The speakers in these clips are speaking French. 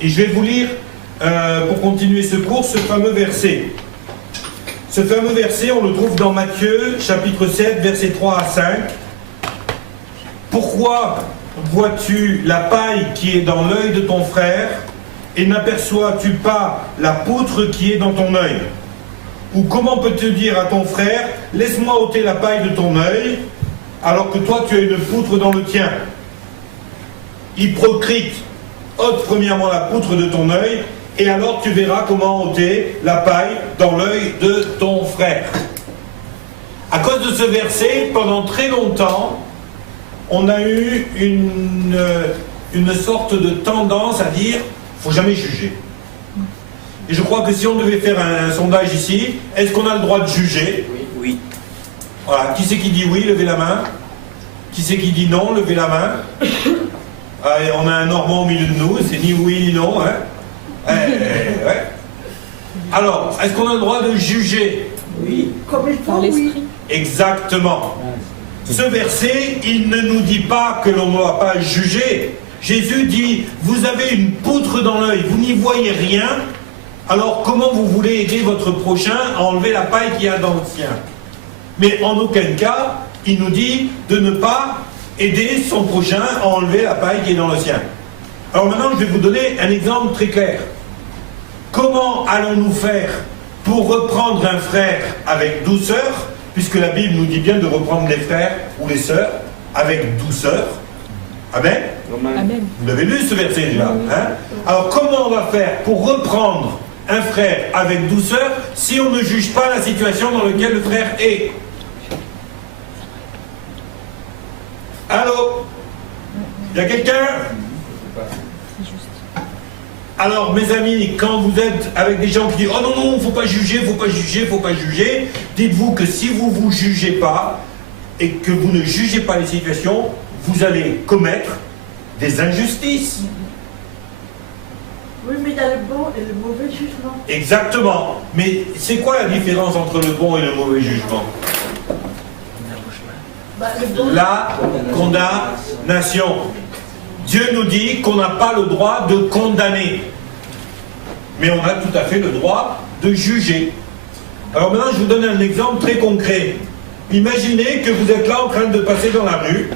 Et je vais vous lire, pour continuer ce cours, ce fameux verset. Ce fameux verset, on le trouve dans Matthieu, chapitre 7, versets 3 à 5. Pourquoi vois-tu la paille qui est dans l'œil de ton frère et n'aperçois-tu pas la poutre qui est dans ton œil? Ou comment peux-tu dire à ton frère, laisse-moi ôter la paille de ton œil, alors que toi tu as une poutre dans le tien? Hypocrite, ôte premièrement la poutre de ton œil, et alors tu verras comment ôter la paille dans l'œil de ton frère. À cause de ce verset, pendant très longtemps, on a eu une sorte de tendance à dire, faut jamais juger. Et je crois que si on devait faire un sondage ici, est-ce qu'on a le droit de juger? Oui. Voilà. Qui c'est qui dit oui? Levez la main. Qui c'est qui dit non? Levez la main. On a un Normand au milieu de nous, c'est ni oui ni non. Hein? Ouais. Alors, est-ce qu'on a le droit de juger? Oui. Par l'esprit. Exactement. Ce verset, il ne nous dit pas que l'on ne doit pas juger. Jésus dit, vous avez une poutre dans l'œil, vous n'y voyez rien, alors comment vous voulez aider votre prochain à enlever la paille qu'il y a dans le sien? Mais en aucun cas, il nous dit de ne pas aider son prochain à enlever la paille qui est dans le sien. Alors maintenant, je vais vous donner un exemple très clair. Comment allons-nous faire pour reprendre un frère avec douceur, puisque la Bible nous dit bien de reprendre les frères ou les sœurs avec douceur? Amen. Amen. Vous l'avez lu ce verset déjà, hein? Alors comment on va faire pour reprendre un frère avec douceur si on ne juge pas la situation dans laquelle le frère est? Allô? Il y a quelqu'un? Alors mes amis, quand vous êtes avec des gens qui disent oh non, faut pas juger, faut pas juger, faut pas juger, dites-vous que si vous vous jugez pas et que vous ne jugez pas les situations, vous allez commettre des injustices. Oui, mais il y a le bon et le mauvais jugement. Exactement. Mais c'est quoi la différence entre le bon et le mauvais jugement? Le bon, La condamnation. Dieu nous dit qu'on n'a pas le droit de condamner. Mais on a tout à fait le droit de juger. Alors maintenant, je vous donne un exemple très concret. Imaginez que vous êtes là en train de passer dans la rue,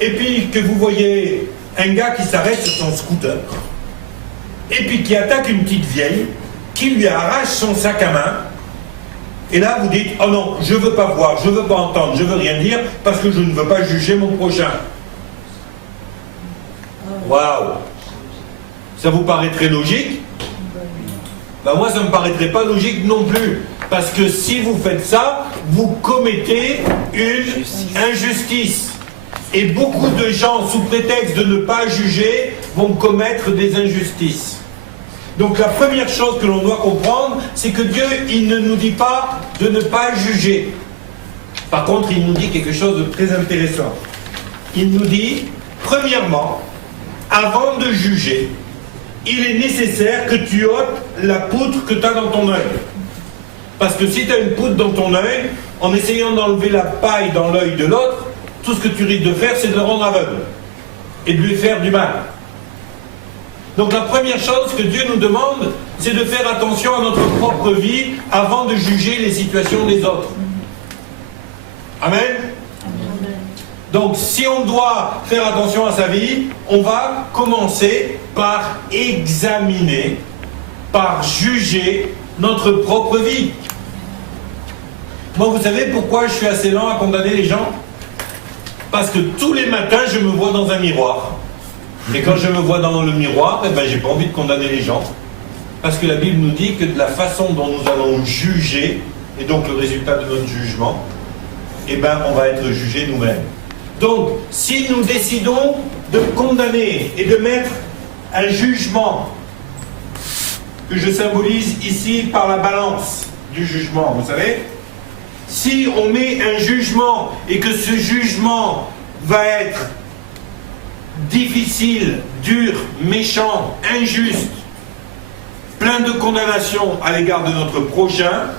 et puis que vous voyez un gars qui s'arrête sur son scooter, et puis qui attaque une petite vieille, qui lui arrache son sac à main, et là vous dites, oh non, je ne veux pas voir, je ne veux pas entendre, je ne veux rien dire, parce que je ne veux pas juger mon prochain. Waouh! Ça vous paraîtrait logique? Ben moi, ça ne me paraîtrait pas logique non plus. Parce que si vous faites ça, vous commettez une injustice. Et beaucoup de gens, sous prétexte de ne pas juger, vont commettre des injustices. Donc la première chose que l'on doit comprendre, c'est que Dieu, il ne nous dit pas de ne pas juger. Par contre, il nous dit quelque chose de très intéressant. Il nous dit, premièrement, avant de juger, il est nécessaire que tu ôtes la poutre que tu as dans ton œil. Parce que si tu as une poutre dans ton œil, en essayant d'enlever la paille dans l'œil de l'autre, tout ce que tu risques de faire, c'est de le rendre aveugle et de lui faire du mal. Donc la première chose que Dieu nous demande, c'est de faire attention à notre propre vie avant de juger les situations des autres. Amen. Donc si on doit faire attention à sa vie, on va commencer par examiner, par juger notre propre vie. Moi, vous savez pourquoi je suis assez lent à condamner les gens? Parce que tous les matins, je me vois dans un miroir. Et quand je me vois dans le miroir, eh ben, j'ai pas envie de condamner les gens. Parce que la Bible nous dit que de la façon dont nous allons juger, et donc le résultat de notre jugement, eh ben, on va être jugés nous-mêmes. Donc, si nous décidons de condamner et de mettre un jugement que je symbolise ici par la balance du jugement, vous savez, si on met un jugement et que ce jugement va être difficile, dur, méchant, injuste, plein de condamnation à l'égard de notre prochain,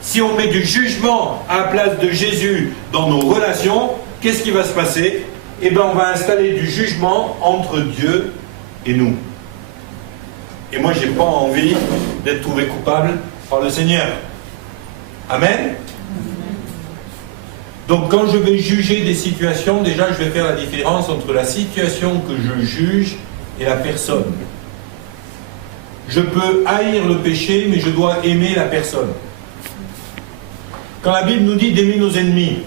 si on met du jugement à la place de Jésus dans nos relations, qu'est-ce qui va se passer? Eh bien, on va installer du jugement entre Dieu et nous. Et moi, j'ai pas envie d'être trouvé coupable par le Seigneur. Amen. Donc quand je vais juger des situations, déjà je vais faire la différence entre la situation que je juge et la personne. Je peux haïr le péché, mais je dois aimer la personne. Quand la Bible nous dit d'aimer nos ennemis,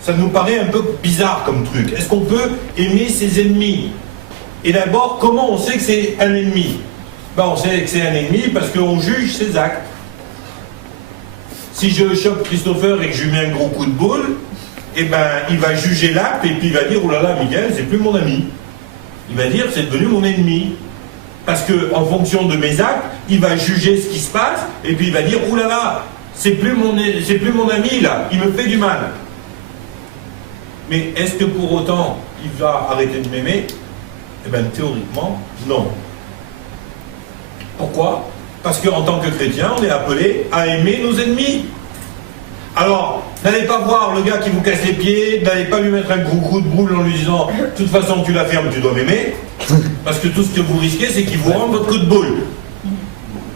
ça nous paraît un peu bizarre comme truc. Est-ce qu'on peut aimer ses ennemis? Et d'abord, comment on sait que c'est un ennemi? On sait que c'est un ennemi parce qu'on juge ses actes. Si je chope Christopher et que je lui mets un gros coup de boule, il va juger l'acte et puis il va dire « Oh là là, Miguel, c'est plus mon ami ». Il va dire « C'est devenu mon ennemi ». Parce qu'en fonction de mes actes, il va juger ce qui se passe et puis il va dire « Oh là là, c'est plus mon ami là, il me fait du mal ». Mais est-ce que pour autant, il va arrêter de m'aimer? Théoriquement, non. Pourquoi? Parce qu'en tant que chrétien, on est appelé à aimer nos ennemis. Alors, n'allez pas voir le gars qui vous casse les pieds, n'allez pas lui mettre un gros coup de boule en lui disant « De toute façon, tu la fermes, tu dois m'aimer ». Parce que tout ce que vous risquez, c'est qu'il vous rende votre coup de boule.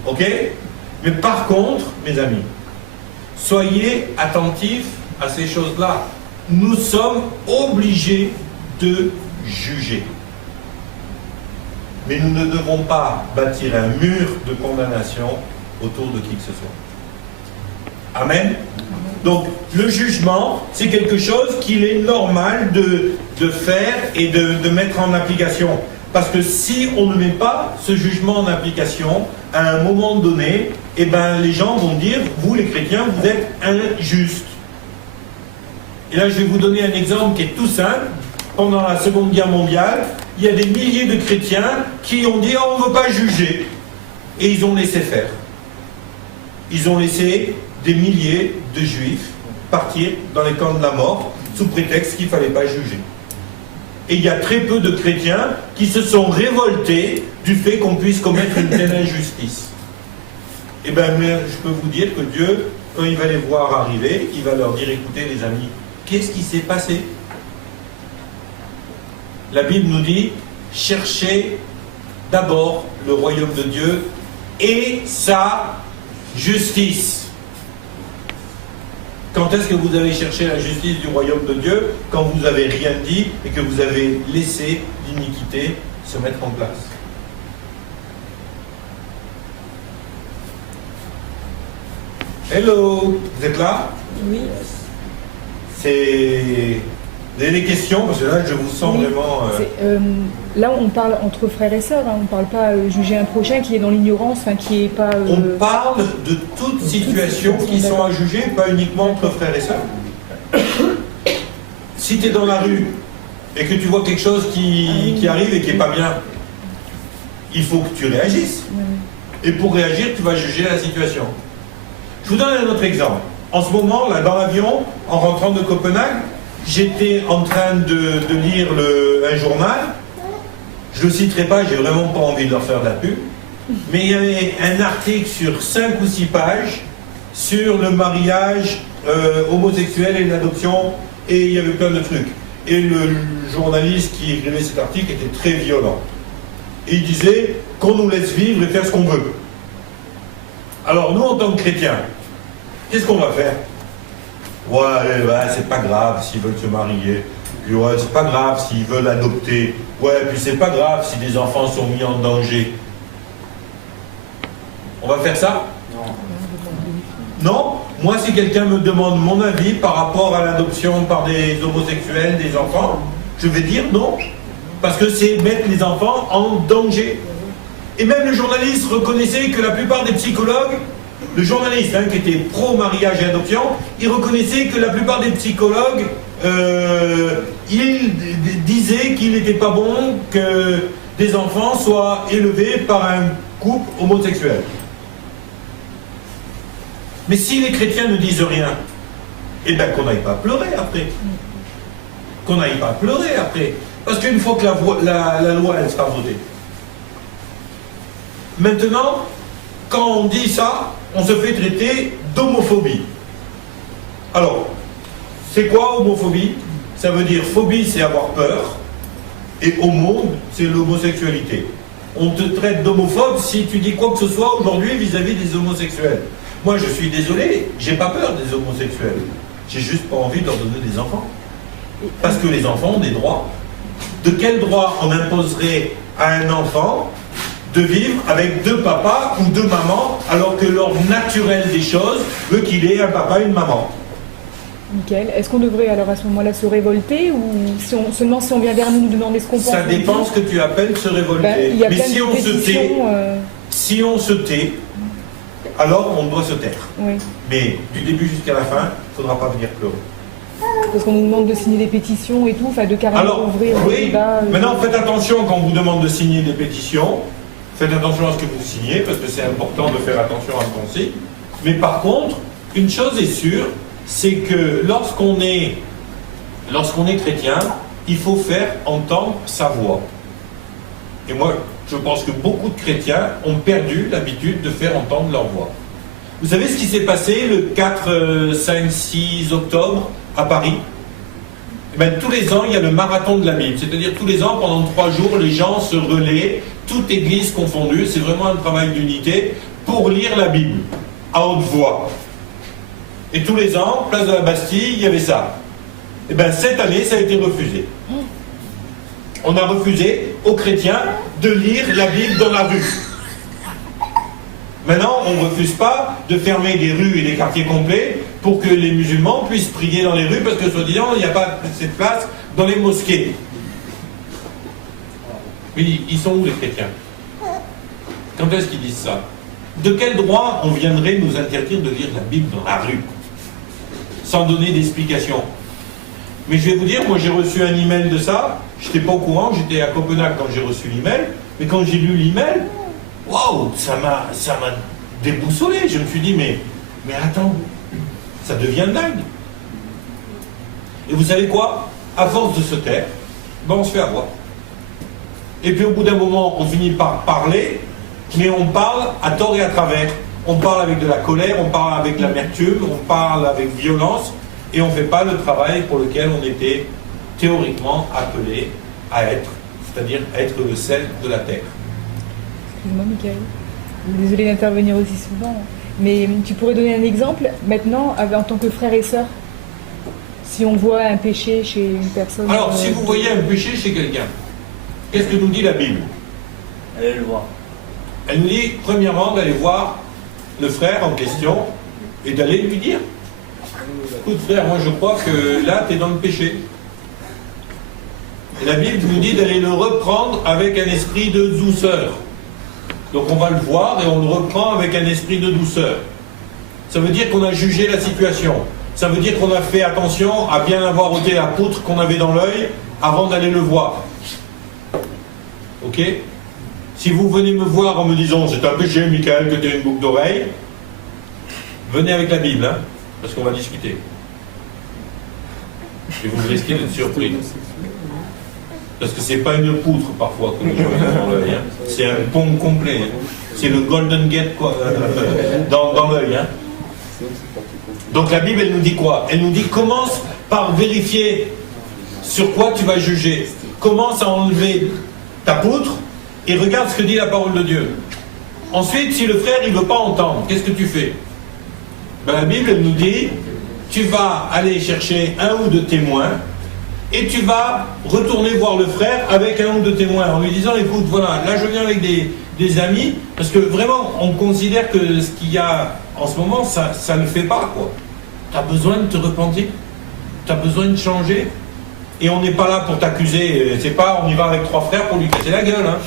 Ok? Mais par contre, mes amis, soyez attentifs à ces choses-là. Nous sommes obligés de juger. Mais nous ne devons pas bâtir un mur de condamnation autour de qui que ce soit. Amen. Donc, le jugement, c'est quelque chose qu'il est normal de faire et de mettre en application. Parce que si on ne met pas ce jugement en application, à un moment donné, les gens vont dire, vous les chrétiens, vous êtes injustes. Et là, je vais vous donner un exemple qui est tout simple. Pendant la Seconde Guerre mondiale, il y a des milliers de chrétiens qui ont dit « Oh, on ne veut pas juger ». Et ils ont laissé faire. Ils ont laissé des milliers de juifs partir dans les camps de la mort sous prétexte qu'il ne fallait pas juger. Et il y a très peu de chrétiens qui se sont révoltés du fait qu'on puisse commettre une telle injustice. Et je peux vous dire que Dieu, quand il va les voir arriver, il va leur dire « Écoutez les amis, qu'est-ce qui s'est passé ?» La Bible nous dit, cherchez d'abord le royaume de Dieu et sa justice. Quand est-ce que vous avez cherché la justice du royaume de Dieu? Quand vous n'avez rien dit et que vous avez laissé l'iniquité se mettre en place. Hello, vous êtes là? Oui. Vous avez des questions? Parce que là, je vous sens vraiment... Là, on parle entre frères et sœurs, hein, on ne parle pas juger un prochain qui est dans l'ignorance, qui n'est pas... On parle de toutes situations qui sont à juger, pas uniquement entre frères et sœurs. Si tu es dans la rue et que tu vois quelque chose qui arrive et qui n'est pas bien, il faut que tu réagisses. Et pour réagir, tu vas juger la situation. Je vous donne un autre exemple. En ce moment, là, dans l'avion, en rentrant de Copenhague, j'étais en train de lire un journal. Je ne le citerai pas, j'ai vraiment pas envie de leur faire de la pub. Mais il y avait un article sur 5 ou 6 pages sur le mariage homosexuel et l'adoption, et il y avait plein de trucs. Et le journaliste qui écrivait cet article était très violent. Et il disait qu'on nous laisse vivre et faire ce qu'on veut. Alors nous, en tant que chrétiens, qu'est-ce qu'on va faire? Ouais, c'est pas grave s'ils veulent se marier. Puis ouais, c'est pas grave s'ils veulent adopter. Ouais, puis c'est pas grave si des enfants sont mis en danger. On va faire ça? Non. Moi, si quelqu'un me demande mon avis par rapport à l'adoption par des homosexuels, des enfants, je vais dire non. Parce que c'est mettre les enfants en danger. Et même le journaliste reconnaissait que la plupart des psychologues, le journaliste qui était pro-mariage et adoption, il reconnaissait que la plupart des psychologues, ils disaient qu'il n'était pas bon que des enfants soient élevés par un couple homosexuel. Mais si les chrétiens ne disent rien, eh bien qu'on n'aille pas pleurer après. Qu'on n'aille pas pleurer après. Parce qu'une fois que la loi elle sera votée. Maintenant, quand on dit ça, on se fait traiter d'homophobie. Alors, c'est quoi homophobie? Ça veut dire phobie, c'est avoir peur. Et homo, c'est l'homosexualité. On te traite d'homophobe si tu dis quoi que ce soit aujourd'hui vis-à-vis des homosexuels. Moi, je suis désolé, j'ai pas peur des homosexuels. J'ai juste pas envie de leur donner des enfants. Parce que les enfants ont des droits. De quel droit on imposerait à un enfant de vivre avec 2 papas ou 2 mamans, alors que l'ordre naturel des choses veut qu'il ait un papa et une maman? Nickel. Est-ce qu'on devrait alors à ce moment-là se révolter ou seulement si on vient vers nous demander ce qu'on pense? Ça dépend ce que tu appelles se révolter. Il y a Mais plein si de on se tait, pétitions, si on se tait, alors on doit se taire. oui. Mais du début jusqu'à la fin, il ne faudra pas venir pleurer. Parce qu'on nous demande de signer des pétitions et tout, enfin de carrément Alors, ouvrir le oui, débat. maintenant faites attention quand on vous demande de signer des pétitions. Faites attention à ce que vous signez, parce que c'est important de faire attention à ce qu'on signe. Mais par contre, une chose est sûre, c'est que lorsqu'on est chrétien, il faut faire entendre sa voix. Et moi, je pense que beaucoup de chrétiens ont perdu l'habitude de faire entendre leur voix. Vous savez ce qui s'est passé le 4, 5, 6 octobre à Paris? Eh bien, tous les ans, il y a le marathon de la Bible. C'est-à-dire tous les ans, pendant 3 jours, les gens se relaient, toute église confondue, c'est vraiment un travail d'unité, pour lire la Bible, à haute voix. Et tous les ans, place de la Bastille, il y avait ça. Et bien cette année, ça a été refusé. On a refusé aux chrétiens de lire la Bible dans la rue. Maintenant, on ne refuse pas de fermer des rues et des quartiers complets pour que les musulmans puissent prier dans les rues, parce que soi-disant, il n'y a pas cette place dans les mosquées. Mais ils sont où les chrétiens? Quand est-ce qu'ils disent ça? De quel droit on viendrait nous interdire de lire la Bible dans la rue sans donner d'explication? Mais je vais vous dire, moi j'ai reçu un email de ça, je n'étais pas au courant, j'étais à Copenhague quand j'ai reçu l'email, mais quand j'ai lu l'email, waouh, ça m'a déboussolé. Je me suis dit, mais attends, ça devient dingue. Et vous savez quoi? À force de se taire, ben on se fait avoir. Et puis au bout d'un moment, on finit par parler, mais on parle à tort et à travers. On parle avec de la colère, on parle avec l'amertume, on parle avec violence, et on ne fait pas le travail pour lequel on était théoriquement appelé à être, c'est-à-dire être le sel de la terre. Excuse-moi, Michael. Désolée d'intervenir aussi souvent. Mais tu pourrais donner un exemple, maintenant, en tant que frère et sœur, si on voit un péché chez une personne... Alors, si vous voyez un péché chez quelqu'un, qu'est-ce que nous dit la Bible? Allez le voir. Elle nous dit, premièrement, d'aller voir le frère en question et d'aller lui dire, écoute frère, moi je crois que là, tu es dans le péché. Et la Bible nous dit d'aller le reprendre avec un esprit de douceur. Donc on va le voir et on le reprend avec un esprit de douceur. Ça veut dire qu'on a jugé la situation. Ça veut dire qu'on a fait attention à bien avoir ôté la poutre qu'on avait dans l'œil avant d'aller le voir. Ok? Si vous venez me voir en me disant c'est un péché, Michael, que tu as une boucle d'oreille, venez avec la Bible, hein, parce qu'on va discuter. Et vous risquez d'être surpris. Parce que c'est pas une poutre parfois que les gens ont dans l'œil, hein. C'est un pont complet. Hein. C'est le Golden Gate quoi, dans l'œil. Hein. Donc la Bible, elle nous dit quoi? Elle nous dit commence par vérifier sur quoi tu vas juger. Commence à enlever ta poutre et regarde ce que dit la parole de Dieu. Ensuite, si le frère il ne veut pas entendre, qu'est-ce que tu fais? Ben, la Bible, elle nous dit tu vas aller chercher un ou deux témoins et tu vas retourner voir le frère avec un ou deux témoins en lui disant écoute, voilà, là je viens avec des amis, parce que vraiment on considère que ce qu'il y a en ce moment, ça ne fait pas quoi. Tu as besoin de te repentir, tu as besoin de changer, et on n'est pas là pour t'accuser, c'est pas on y va avec trois frères pour lui casser la gueule, hein.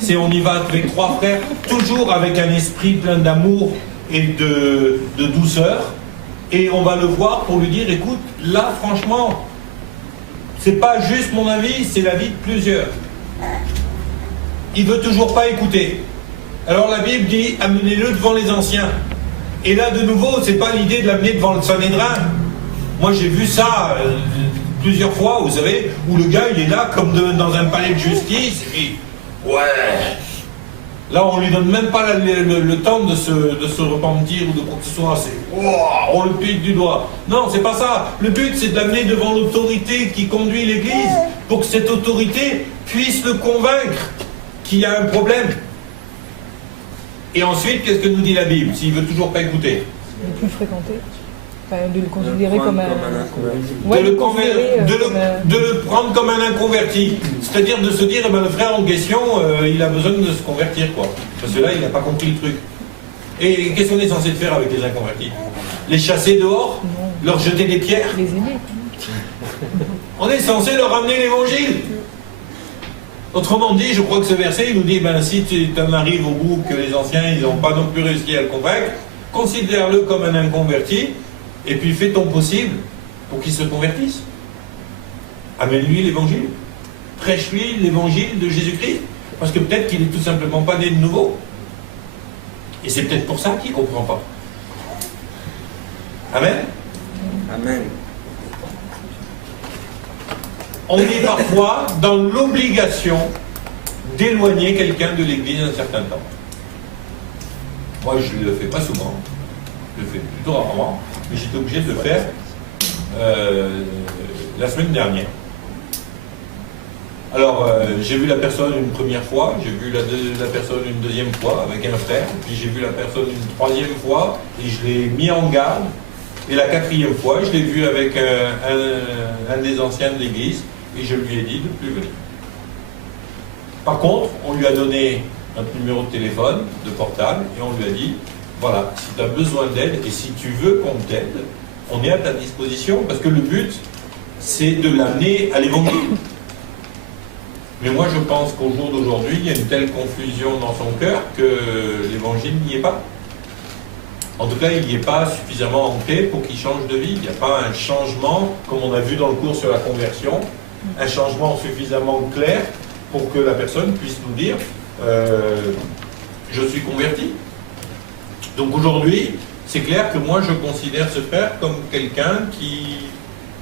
C'est on y va avec trois frères, toujours avec un esprit plein d'amour et de douceur, et on va le voir pour lui dire écoute, là franchement, c'est pas juste mon avis, c'est l'avis de plusieurs. Il veut toujours pas écouter. Alors la Bible dit amenez-le devant les anciens. Et là de nouveau, c'est pas l'idée de l'amener devant le Sanhédrin. Moi j'ai vu ça plusieurs fois, vous savez, où le gars il est là comme dans un palais de justice, et puis ouais. Là, on lui donne même pas le temps de se repentir ou de quoi que ce soit. C'est, on le pique du doigt. Non, c'est pas ça. Le but, c'est de l'amener devant l'autorité qui conduit l'Église pour que cette autorité puisse le convaincre qu'il y a un problème. Et ensuite, qu'est-ce que nous dit la Bible s'il veut toujours pas écouter? Ne plus fréquenter. Enfin, de le considérer comme un inconverti. Ouais, de de le prendre comme un inconverti. C'est-à-dire de se dire, eh ben, le frère en question, il a besoin de se convertir, quoi. Parce que là, il n'a pas compris le truc. Et qu'est-ce qu'on est censé faire avec les inconvertis? Les chasser dehors? Non. Leur jeter des pierres? Les aimer. On est censé leur ramener l'évangile. Autrement dit, je crois que ce verset, il nous dit, ben, si tu en arrives au bout que les anciens, ils n'ont pas non plus réussi à le convaincre, considère-le comme un inconverti, et puis fais ton possible pour qu'il se convertisse. Amène-lui l'évangile. Prêche-lui l'évangile de Jésus-Christ. Parce que peut-être qu'il n'est tout simplement pas né de nouveau. Et c'est peut-être pour ça qu'il ne comprend pas. Amen. Amen. On est parfois dans l'obligation d'éloigner quelqu'un de l'Église un certain temps. Moi, je ne le fais pas souvent. Je le fais plutôt rarement. Mais j'étais obligé de le faire la semaine dernière. Alors, j'ai vu la personne une première fois, j'ai vu la personne une deuxième fois avec un frère, puis j'ai vu la personne une troisième fois, et je l'ai mis en garde. Et la quatrième fois, je l'ai vu avec un des anciens de l'église, et je lui ai dit de ne plus venir. Par contre, on lui a donné notre numéro de téléphone, de portable, et on lui a dit, voilà, si tu as besoin d'aide, et si tu veux qu'on t'aide, on est à ta disposition, parce que le but, c'est de l'amener à l'évangile. Mais moi, je pense qu'au jour d'aujourd'hui, il y a une telle confusion dans son cœur que l'évangile n'y est pas. En tout cas, il n'y est pas suffisamment ancré pour qu'il change de vie. Il n'y a pas un changement, comme on a vu dans le cours sur la conversion, un changement suffisamment clair pour que la personne puisse nous dire je suis converti. Donc aujourd'hui, c'est clair que moi, je considère ce frère comme quelqu'un qui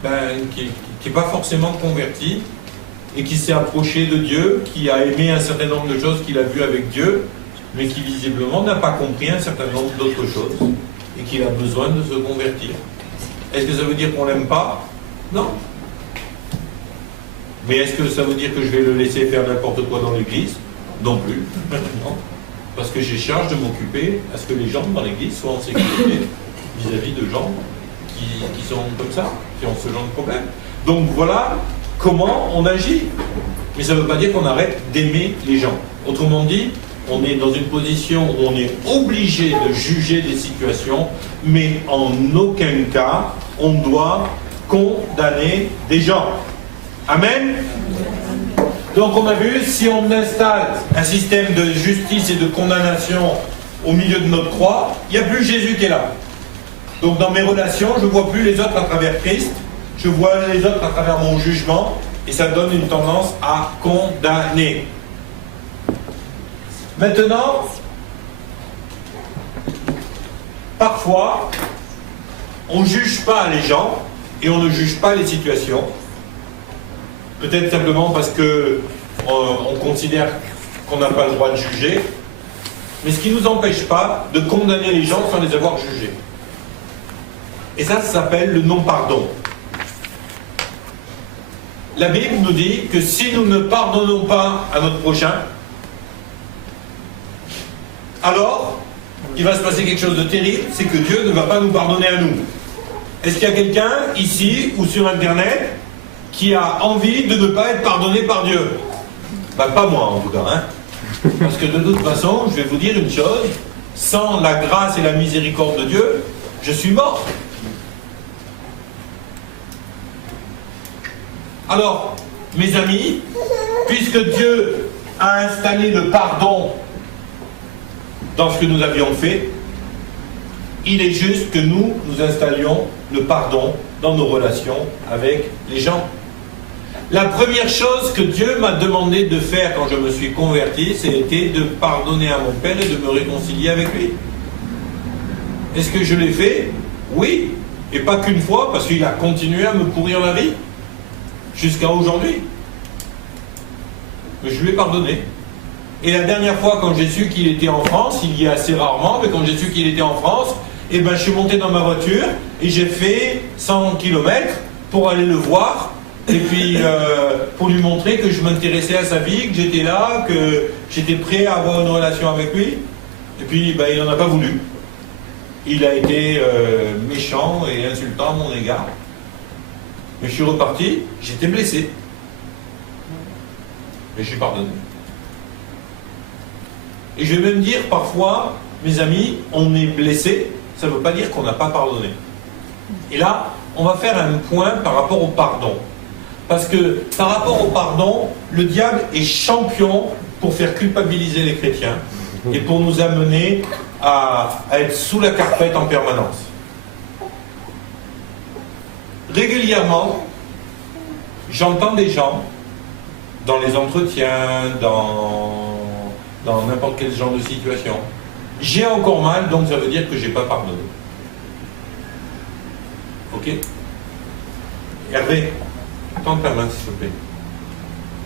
n'est pas forcément converti, et qui s'est approché de Dieu, qui a aimé un certain nombre de choses qu'il a vues avec Dieu, mais qui visiblement n'a pas compris un certain nombre d'autres choses, et qu'il a besoin de se convertir. Est-ce que ça veut dire qu'on l'aime pas? Non. Mais est-ce que ça veut dire que je vais le laisser faire n'importe quoi dans l'église? Non plus. Non. Parce que j'ai charge de m'occuper à ce que les gens dans l'église soient en sécurité vis-à-vis de gens qui sont comme ça, qui ont ce genre de problème. Donc voilà comment on agit. Mais ça ne veut pas dire qu'on arrête d'aimer les gens. Autrement dit, on est dans une position où on est obligé de juger des situations, mais en aucun cas, on doit condamner des gens. Amen. Donc on a vu, si on installe un système de justice et de condamnation au milieu de notre croix, il n'y a plus Jésus qui est là. Donc dans mes relations, je ne vois plus les autres à travers Christ, je vois les autres à travers mon jugement, et ça donne une tendance à condamner. Maintenant, parfois, on ne juge pas les gens et on ne juge pas les situations. Peut-être simplement parce qu'on considère qu'on n'a pas le droit de juger, mais ce qui ne nous empêche pas de condamner les gens sans les avoir jugés. Et ça s'appelle le non-pardon. La Bible nous dit que si nous ne pardonnons pas à notre prochain, alors il va se passer quelque chose de terrible, c'est que Dieu ne va pas nous pardonner à nous. Est-ce qu'il y a quelqu'un ici ou sur Internet qui a envie de ne pas être pardonné par Dieu? Ben, pas moi en tout cas. Parce que de toute façon, je vais vous dire une chose, sans la grâce et la miséricorde de Dieu, je suis mort. Alors, mes amis, puisque Dieu a installé le pardon dans ce que nous avions fait, il est juste que nous installions le pardon dans nos relations avec les gens. La première chose que Dieu m'a demandé de faire quand je me suis converti, c'était de pardonner à mon Père et de me réconcilier avec lui. Est-ce que je l'ai fait? Oui, et pas qu'une fois, parce qu'il a continué à me pourrir la vie. Jusqu'à aujourd'hui. Mais je lui ai pardonné. Et la dernière fois, quand j'ai su qu'il était en France, il y a assez rarement, mais quand j'ai su qu'il était en France, eh ben, je suis monté dans ma voiture et j'ai fait 100 km pour aller le voir. Et puis, pour lui montrer que je m'intéressais à sa vie, que j'étais là, que j'étais prêt à avoir une relation avec lui. Et puis, ben, il n'en a pas voulu. Il a été méchant et insultant à mon égard. Mais je suis reparti, j'étais blessé. Mais je suis pardonné. Et je vais même dire parfois, mes amis, on est blessé, ça ne veut pas dire qu'on n'a pas pardonné. Et là, on va faire un point par rapport au pardon. Parce que par rapport au pardon, le diable est champion pour faire culpabiliser les chrétiens et pour nous amener à être sous la carpette en permanence. Régulièrement, j'entends des gens dans les entretiens, dans n'importe quel genre de situation. J'ai encore mal, donc ça veut dire que je n'ai pas pardonné. Ok? Hervé, tends ta main s'il te plaît.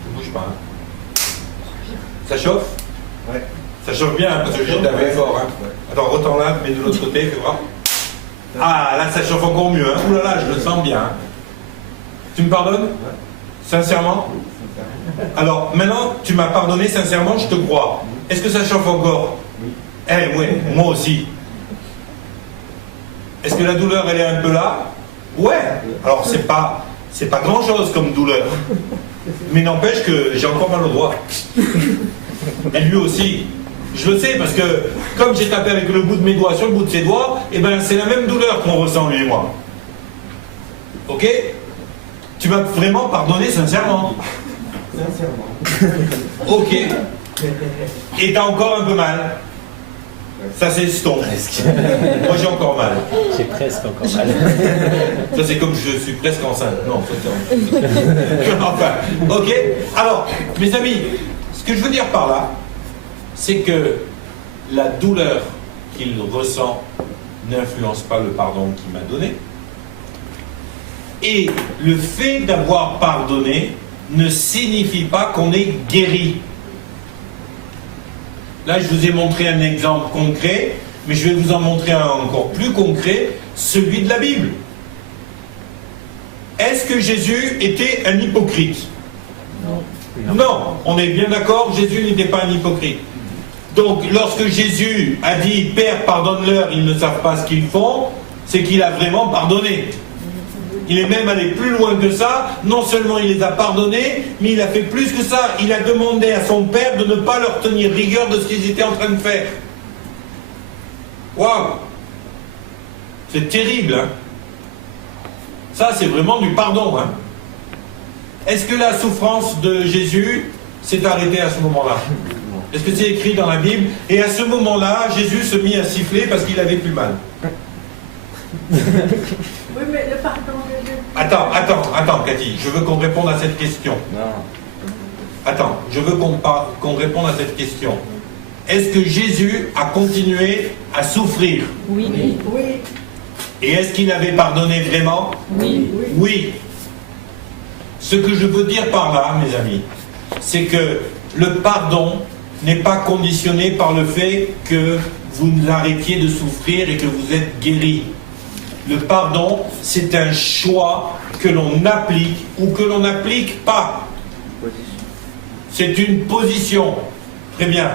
Ne bouge pas. Hein. Ça chauffe? Ouais. Ça chauffe bien, hein, parce que j'ai tapé fort. Hein. Attends, retends-la, mais de l'autre côté, fais voir. Ah, là, ça chauffe encore mieux. Hein. Ouh là là, je le sens bien. Hein. Tu me pardonnes? Ouais. Sincèrement? Alors, maintenant, tu m'as pardonné sincèrement, je te crois. Est-ce que ça chauffe encore? Oui. Eh oui, moi aussi. Est-ce que la douleur, elle est un peu là? Ouais. Alors, c'est pas grand-chose comme douleur. Mais n'empêche que j'ai encore mal au doigt. Et lui aussi. Je le sais, parce que comme j'ai tapé avec le bout de mes doigts sur le bout de ses doigts, eh ben, c'est la même douleur qu'on ressent, lui et moi. Ok? Tu m'as vraiment pardonné sincèrement? Sincèrement. Ok. Et t'as encore un peu mal? Ça s'estompe. Moi j'ai encore mal. J'ai presque encore mal. Ça c'est comme je suis presque enceinte. Non, ça c'est enfin, ok. Alors, mes amis, ce que je veux dire par là, c'est que la douleur qu'il ressent n'influence pas le pardon qu'il m'a donné. Et le fait d'avoir pardonné ne signifie pas qu'on est guéri. Là, je vous ai montré un exemple concret, mais je vais vous en montrer un encore plus concret, celui de la Bible. Est-ce que Jésus était un hypocrite? Non. Non, on est bien d'accord, Jésus n'était pas un hypocrite. Donc, lorsque Jésus a dit « Père, pardonne-leur, ils ne savent pas ce qu'ils font », c'est qu'il a vraiment pardonné. Il est même allé plus loin que ça. Non seulement il les a pardonnés, mais il a fait plus que ça. Il a demandé à son père de ne pas leur tenir rigueur de ce qu'ils étaient en train de faire. Waouh! C'est terrible, hein? Ça, c'est vraiment du pardon, hein? Est-ce que la souffrance de Jésus s'est arrêtée à ce moment-là? Est-ce que c'est écrit dans la Bible? Et à ce moment-là, Jésus se mit à siffler parce qu'il avait plus mal. Oui, mais le pardon de Dieu. Attends, Cathy, je veux qu'on réponde à cette question. Non. Attends, je veux qu'on réponde à cette question. Est-ce que Jésus a continué à souffrir? Oui. Oui. Et est-ce qu'il avait pardonné vraiment? Oui. Oui. Ce que je veux dire par là, mes amis, c'est que le pardon n'est pas conditionné par le fait que vous arrêtiez de souffrir et que vous êtes guéri. Le pardon, c'est un choix que l'on applique ou que l'on n'applique pas. C'est une position. Très bien.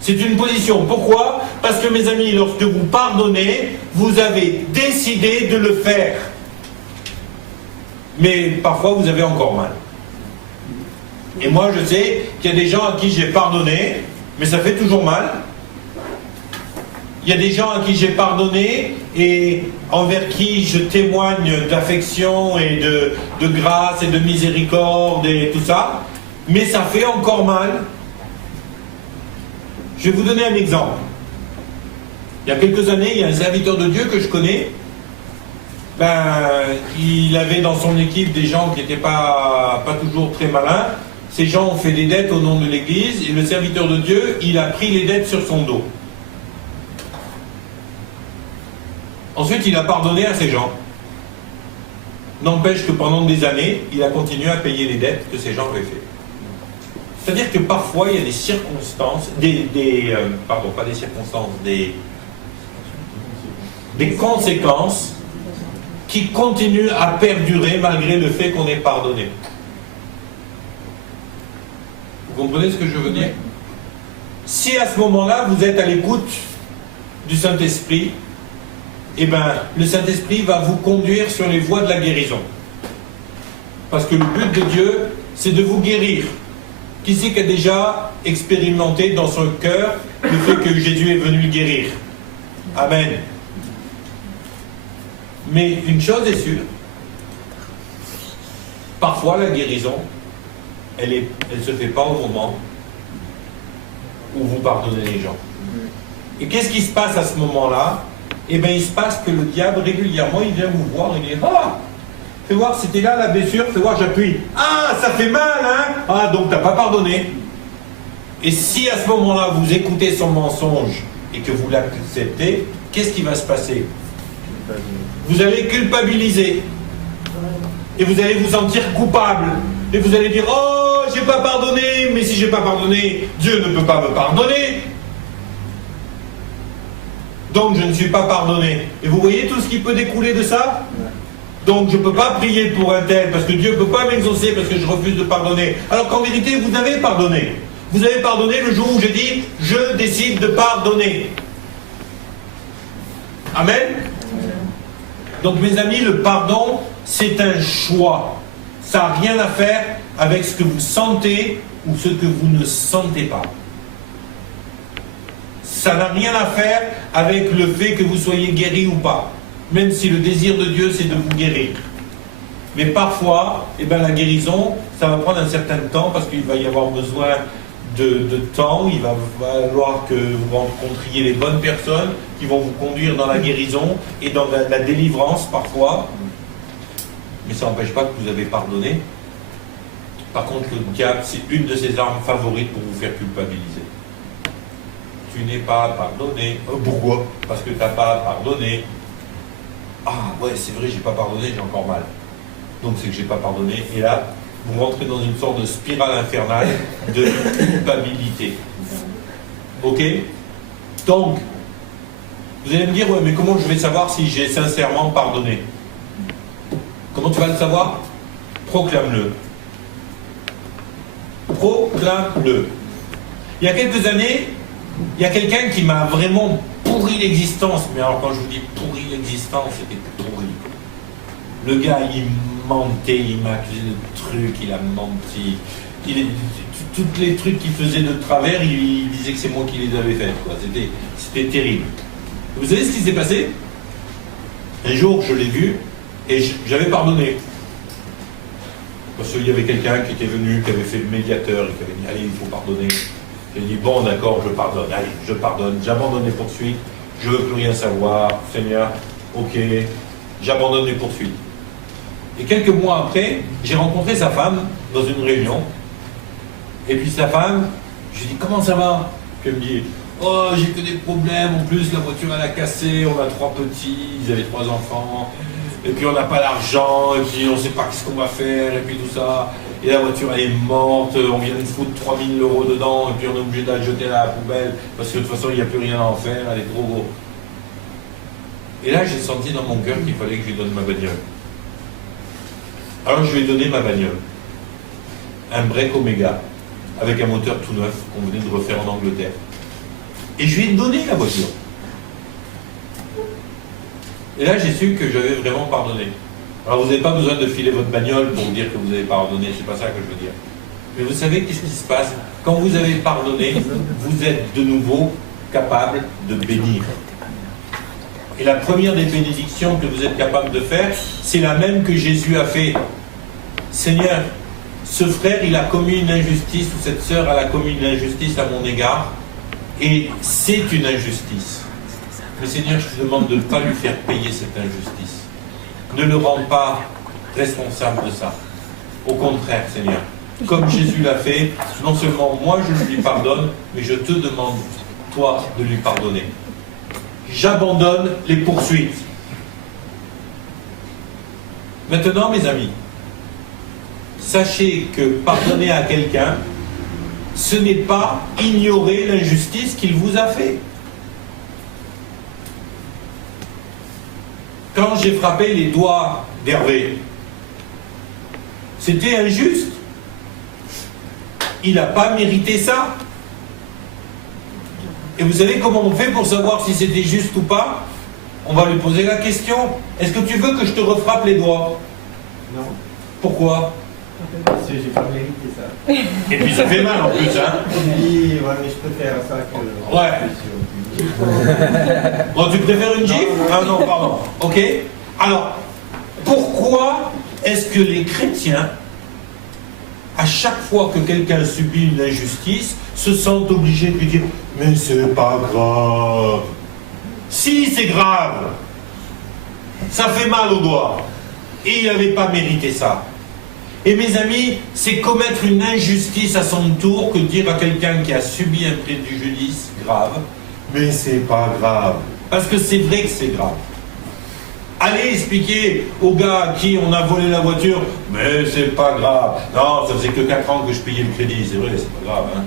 C'est une position. Pourquoi? Parce que, mes amis, lorsque vous pardonnez, vous avez décidé de le faire. Mais parfois, vous avez encore mal. Et moi, je sais qu'il y a des gens à qui j'ai pardonné, mais ça fait toujours mal. Il y a des gens à qui j'ai pardonné et envers qui je témoigne d'affection et de grâce et de miséricorde et tout ça, mais ça fait encore mal. Je vais vous donner un exemple. Il y a quelques années, il y a un serviteur de Dieu que je connais. Il avait dans son équipe des gens qui n'étaient pas toujours très malins. Ces gens ont fait des dettes au nom de l'Église et le serviteur de Dieu, il a pris les dettes sur son dos. Ensuite, il a pardonné à ces gens. N'empêche que pendant des années, il a continué à payer les dettes que ces gens avaient fait. C'est-à-dire que parfois, il y a des circonstances, pardon, pas des circonstances, des conséquences qui continuent à perdurer malgré le fait qu'on ait pardonné. Vous comprenez ce que je veux dire? Si à ce moment-là, vous êtes à l'écoute du Saint-Esprit, eh bien, le Saint-Esprit va vous conduire sur les voies de la guérison. Parce que le but de Dieu, c'est de vous guérir. Qui c'est qui a déjà expérimenté dans son cœur le fait que Jésus est venu le guérir? Amen. Mais une chose est sûre, parfois la guérison, elle se fait pas au moment où vous pardonnez les gens. Et qu'est-ce qui se passe à ce moment-là? Eh bien, il se passe que le diable, régulièrement, il vient vous voir et il dit: ah, fais voir, c'était là la blessure, fais voir, j'appuie. Ah, ça fait mal, hein? Ah, donc t'as pas pardonné. Et si à ce moment-là, vous écoutez son mensonge et que vous l'acceptez, qu'est-ce qui va se passer? Vous allez culpabiliser. Et vous allez vous sentir coupable. Et vous allez dire: oh, j'ai pas pardonné. Mais si j'ai pas pardonné, Dieu ne peut pas me pardonner. Donc je ne suis pas pardonné. Et vous voyez tout ce qui peut découler de ça? Donc je ne peux pas prier pour un tel, parce que Dieu ne peut pas m'exaucer, parce que je refuse de pardonner. Alors qu'en vérité, vous avez pardonné. Vous avez pardonné le jour où j'ai dit: je décide de pardonner. Amen. Donc mes amis, le pardon, c'est un choix. Ça n'a rien à faire avec ce que vous sentez ou ce que vous ne sentez pas. Ça n'a rien à faire avec le fait que vous soyez guéri ou pas. Même si le désir de Dieu, c'est de vous guérir. Mais parfois, eh ben, la guérison, ça va prendre un certain temps parce qu'il va y avoir besoin de temps. Il va falloir que vous rencontriez les bonnes personnes qui vont vous conduire dans la guérison et dans la délivrance parfois. Mais ça n'empêche pas que vous avez pardonné. Par contre, le diable, c'est une de ses armes favorites pour vous faire culpabiliser. Tu n'es pas pardonné. Pourquoi? Parce que tu n'as pas pardonné. Ah ouais, c'est vrai, j'ai pas pardonné, j'ai encore mal. Donc c'est que j'ai pas pardonné. Et là, vous rentrez dans une sorte de spirale infernale de culpabilité. Ok? Donc, vous allez me dire: ouais, mais comment je vais savoir si j'ai sincèrement pardonné? Comment tu vas le savoir? Proclame-le. Proclame-le. Il y a quelques années, il y a quelqu'un qui m'a vraiment pourri l'existence. Mais alors quand je vous dis pourri l'existence, c'était pourri. Le gars, il mentait, il m'a accusé de trucs, il a menti. Tous les trucs qu'il faisait de travers, il disait que c'est moi qui les avais faits. C'était terrible. Vous savez ce qui s'est passé? Un jour, je l'ai vu et j'avais pardonné. Parce qu'il y avait quelqu'un qui était venu, qui avait fait le médiateur et qui avait dit: allez, il faut pardonner. J'ai dit: bon, d'accord, je pardonne. Allez, je pardonne. J'abandonne les poursuites. Je ne veux plus rien savoir. Seigneur, ok, j'abandonne les poursuites. Et quelques mois après, j'ai rencontré sa femme dans une réunion. Et puis sa femme, je lui ai dit: comment ça va? Puis elle me dit: oh, j'ai que des problèmes. En plus, la voiture, elle a cassé. On a 3 petits. Ils avaient 3 enfants. Et puis, on n'a pas l'argent. Et puis, on ne sait pas ce qu'on va faire. Et puis, tout ça. Et la voiture, elle est morte. On vient de foutre 3 000 € dedans. Et puis, on est obligé de la jeter à la poubelle. Parce que de toute façon, il n'y a plus rien à en faire. Elle est trop gros. Et là, j'ai senti dans mon cœur qu'il fallait que je lui donne ma bagnole. Alors, je lui ai donné ma bagnole. Un break Omega. Avec un moteur tout neuf qu'on venait de refaire en Angleterre. Et je lui ai donné la voiture. Et là, j'ai su que j'avais vraiment pardonné. Alors, vous n'avez pas besoin de filer votre bagnole pour dire que vous avez pardonné, c'est pas ça que je veux dire. Mais vous savez qu'est-ce qui se passe? Quand vous avez pardonné, vous êtes de nouveau capable de bénir. Et la première des bénédictions que vous êtes capable de faire, c'est la même que Jésus a fait. Seigneur, ce frère, il a commis une injustice, ou cette sœur, elle a commis une injustice à mon égard, et c'est une injustice. Mais Seigneur, je te demande de ne pas lui faire payer cette injustice. Ne le rends pas responsable de ça. Au contraire, Seigneur, comme Jésus l'a fait, non seulement moi je lui pardonne, mais je te demande, toi, de lui pardonner. J'abandonne les poursuites. Maintenant, mes amis, sachez que pardonner à quelqu'un, ce n'est pas ignorer l'injustice qu'il vous a fait. Quand j'ai frappé les doigts d'Hervé, c'était injuste. Il n'a pas mérité ça. Et vous savez comment on fait pour savoir si c'était juste ou pas? On va lui poser la question. Est-ce que tu veux que je te refrappe les doigts? Non. Pourquoi? Parce que j'ai pas mérité ça. Et puis ça fait mal en plus, hein? Oui, ouais, mais je préfère ça que... Ouais. Bon, tu préfères une gifle? Ah non, pardon. Ok. Alors, pourquoi est-ce que les chrétiens, à chaque fois que quelqu'un subit une injustice, se sentent obligés de lui dire « Mais c'est pas grave ». Si, c'est grave. Ça fait mal au doigt. Et il n'avait pas mérité ça. Et mes amis, c'est commettre une injustice à son tour que dire à quelqu'un qui a subi un préjudice grave « Mais c'est pas grave ». Parce que c'est vrai que c'est grave. Allez expliquer au gars à qui on a volé la voiture « Mais c'est pas grave ». Non, ça faisait que 4 ans que je payais le crédit, c'est vrai, c'est pas grave. Hein.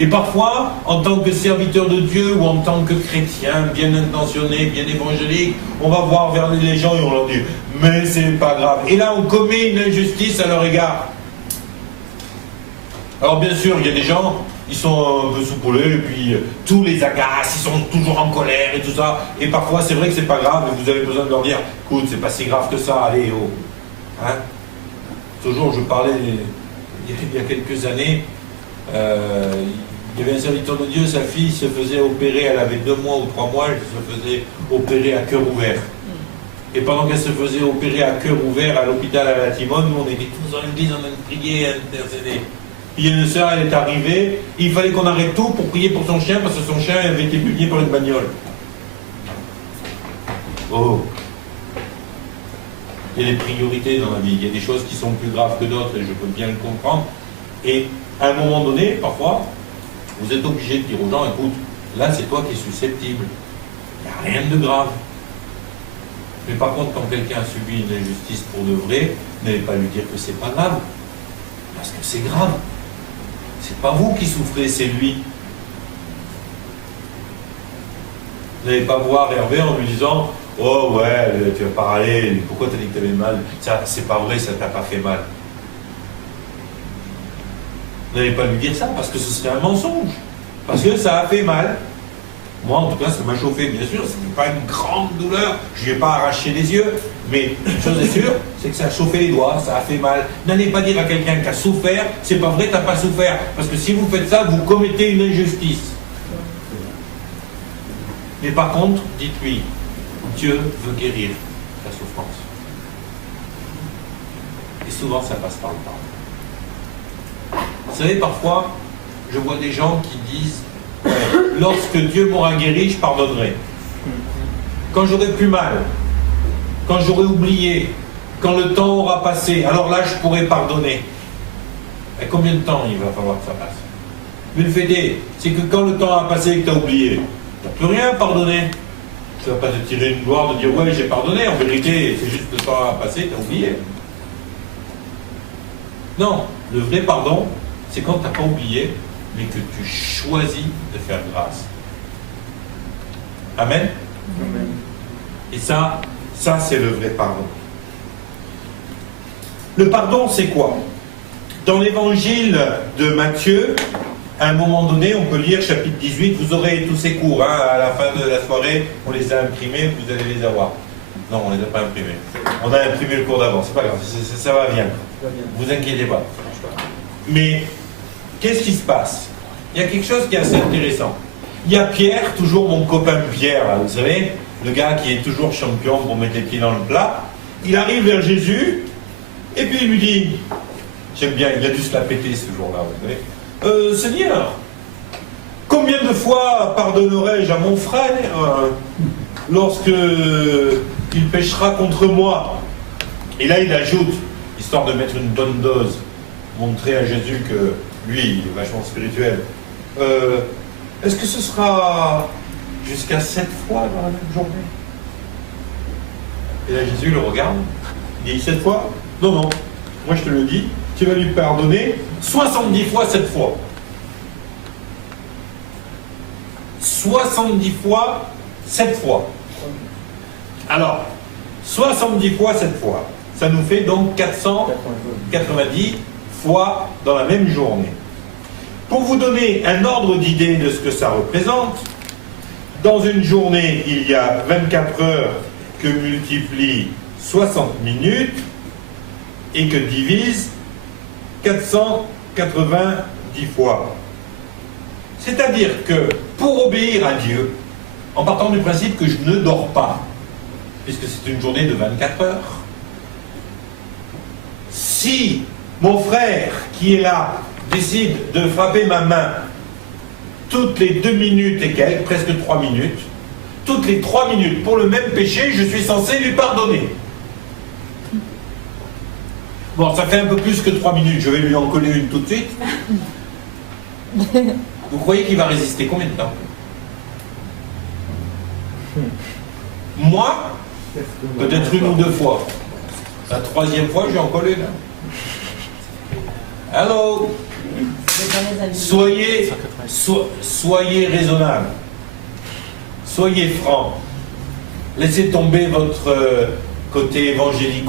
Et parfois, en tant que serviteur de Dieu ou en tant que chrétien bien intentionné, bien évangélique, on va voir vers les gens et on leur dit « Mais c'est pas grave ». Et là, on commet une injustice à leur égard. Alors bien sûr, il y a des gens, ils sont un peu soupolés, et puis tous les agacent, ils sont toujours en colère et tout ça. Et parfois, c'est vrai que c'est pas grave, et vous avez besoin de leur dire « Écoute, c'est pas si grave que ça, allez, oh ». Hein? Toujours, je parlais, il y a quelques années, il y avait un serviteur de Dieu, sa fille se faisait opérer, elle avait 2 mois ou 3 mois, elle se faisait opérer à cœur ouvert. Et pendant qu'elle se faisait opérer à cœur ouvert à l'hôpital à la Timone, nous on était tous dans l'église en train de prier, intercéder. Puis il y a une sœur, elle est arrivée, il fallait qu'on arrête tout pour prier pour son chien, parce que son chien avait été pugné par une bagnole. Oh! Il y a des priorités dans la vie, il y a des choses qui sont plus graves que d'autres, et je peux bien le comprendre. Et à un moment donné, parfois, vous êtes obligé de dire aux gens, écoute, là c'est toi qui es susceptible, il n'y a rien de grave. Mais par contre, quand quelqu'un a subi une injustice pour de vrai, n'allez pas lui dire que c'est pas grave, parce que c'est grave. C'est pas vous qui souffrez, c'est lui. Vous n'allez pas voir Hervé en lui disant, oh ouais, tu vas parler, pourquoi t'as dit que t'avais mal? Ça, c'est pas vrai, ça t'a pas fait mal. Vous n'allez pas lui dire ça parce que ce serait un mensonge. Parce que ça a fait mal. Moi, en tout cas, ça m'a chauffé. Bien sûr, ce n'était pas une grande douleur. Je lui ai pas arraché les yeux. Mais une chose est sûre, c'est que ça a chauffé les doigts, ça a fait mal. N'allez pas dire à quelqu'un qui a souffert, c'est pas vrai, t'as pas souffert. Parce que si vous faites ça, vous commettez une injustice. Mais par contre, dites-lui, Dieu veut guérir ta souffrance. Et souvent, ça passe par le pardon. Vous savez, parfois, je vois des gens qui disent « Lorsque Dieu m'aura guéri, je pardonnerai. » Quand j'aurai plus mal, quand j'aurai oublié, quand le temps aura passé, alors là, je pourrai pardonner. Et combien de temps il va falloir que ça passe? Mais le fait est, c'est que quand le temps a passé et que tu as oublié, tu n'as plus rien à pardonner. Tu ne vas pas te tirer une gloire de dire « Ouais, j'ai pardonné. » En vérité, c'est juste que le temps a passé, tu as oublié. Non, le vrai pardon, c'est quand tu n'as pas oublié, mais que tu choisis de faire grâce. Amen? Amen. Et ça c'est le vrai pardon. Le pardon, c'est quoi? Dans l'évangile de Matthieu, à un moment donné, on peut lire chapitre 18, vous aurez tous ces cours, hein, à la fin de la soirée, on les a imprimés, vous allez les avoir. Non, on ne les a pas imprimés. On a imprimé le cours d'avant, c'est pas grave, ça va bien. Vous inquiétez pas. Mais qu'est-ce qui se passe? Il y a quelque chose qui est assez intéressant. Il y a Pierre, toujours mon copain Pierre, là, vous savez, le gars qui est toujours champion pour mettre les pieds dans le plat. Il arrive vers Jésus, et puis il lui dit, j'aime bien, il a dû se la péter ce jour-là, vous savez. Seigneur, combien de fois pardonnerai-je à mon frère lorsque il péchera contre moi? Et là, il ajoute, histoire de mettre une bonne dose, montrer à Jésus que lui, il est vachement spirituel. Est-ce que ce sera jusqu'à 7 fois dans la même journée? Et là, Jésus le regarde, il dit 7 fois? Non, non, moi je te le dis, tu vas lui pardonner 70 fois 7 fois. 70 fois 7 fois. Alors, 70 fois 7 fois, ça nous fait donc 490 fois dans la même journée. Pour vous donner un ordre d'idée de ce que ça représente, dans une journée, il y a 24 heures que multiplie 60 minutes et que divise 490 fois. C'est-à-dire que pour obéir à Dieu, en partant du principe que je ne dors pas, puisque c'est une journée de 24 heures, si mon frère qui est là décide de frapper ma main toutes les 2 minutes et quelques, presque 3 minutes, toutes les 3 minutes pour le même péché, je suis censé lui pardonner. Bon, ça fait un peu plus que 3 minutes, je vais lui en coller une tout de suite. Vous croyez qu'il va résister combien de temps? Moi, peut-être 1 ou 2 fois. La 3e fois, j'ai en collé là. Allô? Soyez raisonnable. Soyez franc. Laissez tomber votre côté évangélique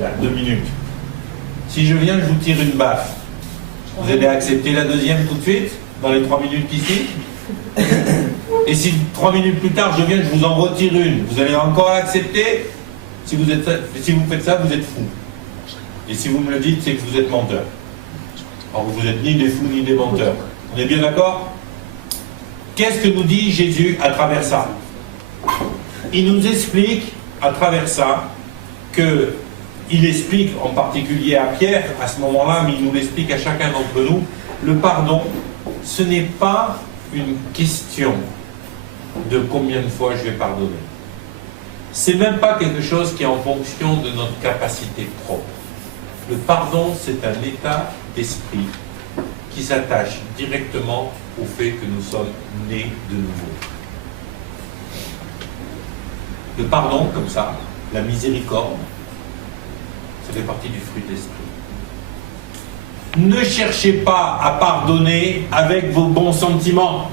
là, 2 minutes. Si je viens, je vous tire une baffe. Vous allez accepter la 2e tout de suite, dans les 3 minutes ici? Et si 3 minutes plus tard, je viens, je vous en retire une, vous allez encore l'accepter? Si vous faites ça, vous êtes fou. Et si vous me le dites, c'est que vous êtes menteur. Alors vous n'êtes ni des fous ni des menteurs. On est bien d'accord? Qu'est-ce que nous dit Jésus à travers ça? Il nous explique à travers ça que il explique en particulier à Pierre à ce moment-là, mais il nous l'explique à chacun d'entre nous, le pardon, ce n'est pas une question de combien de fois je vais pardonner. C'est même pas quelque chose qui est en fonction de notre capacité propre. Le pardon, c'est un état d'esprit qui s'attache directement au fait que nous sommes nés de nouveau. Le pardon, comme ça, la miséricorde, ça fait partie du fruit de l'esprit. Ne cherchez pas à pardonner avec vos bons sentiments,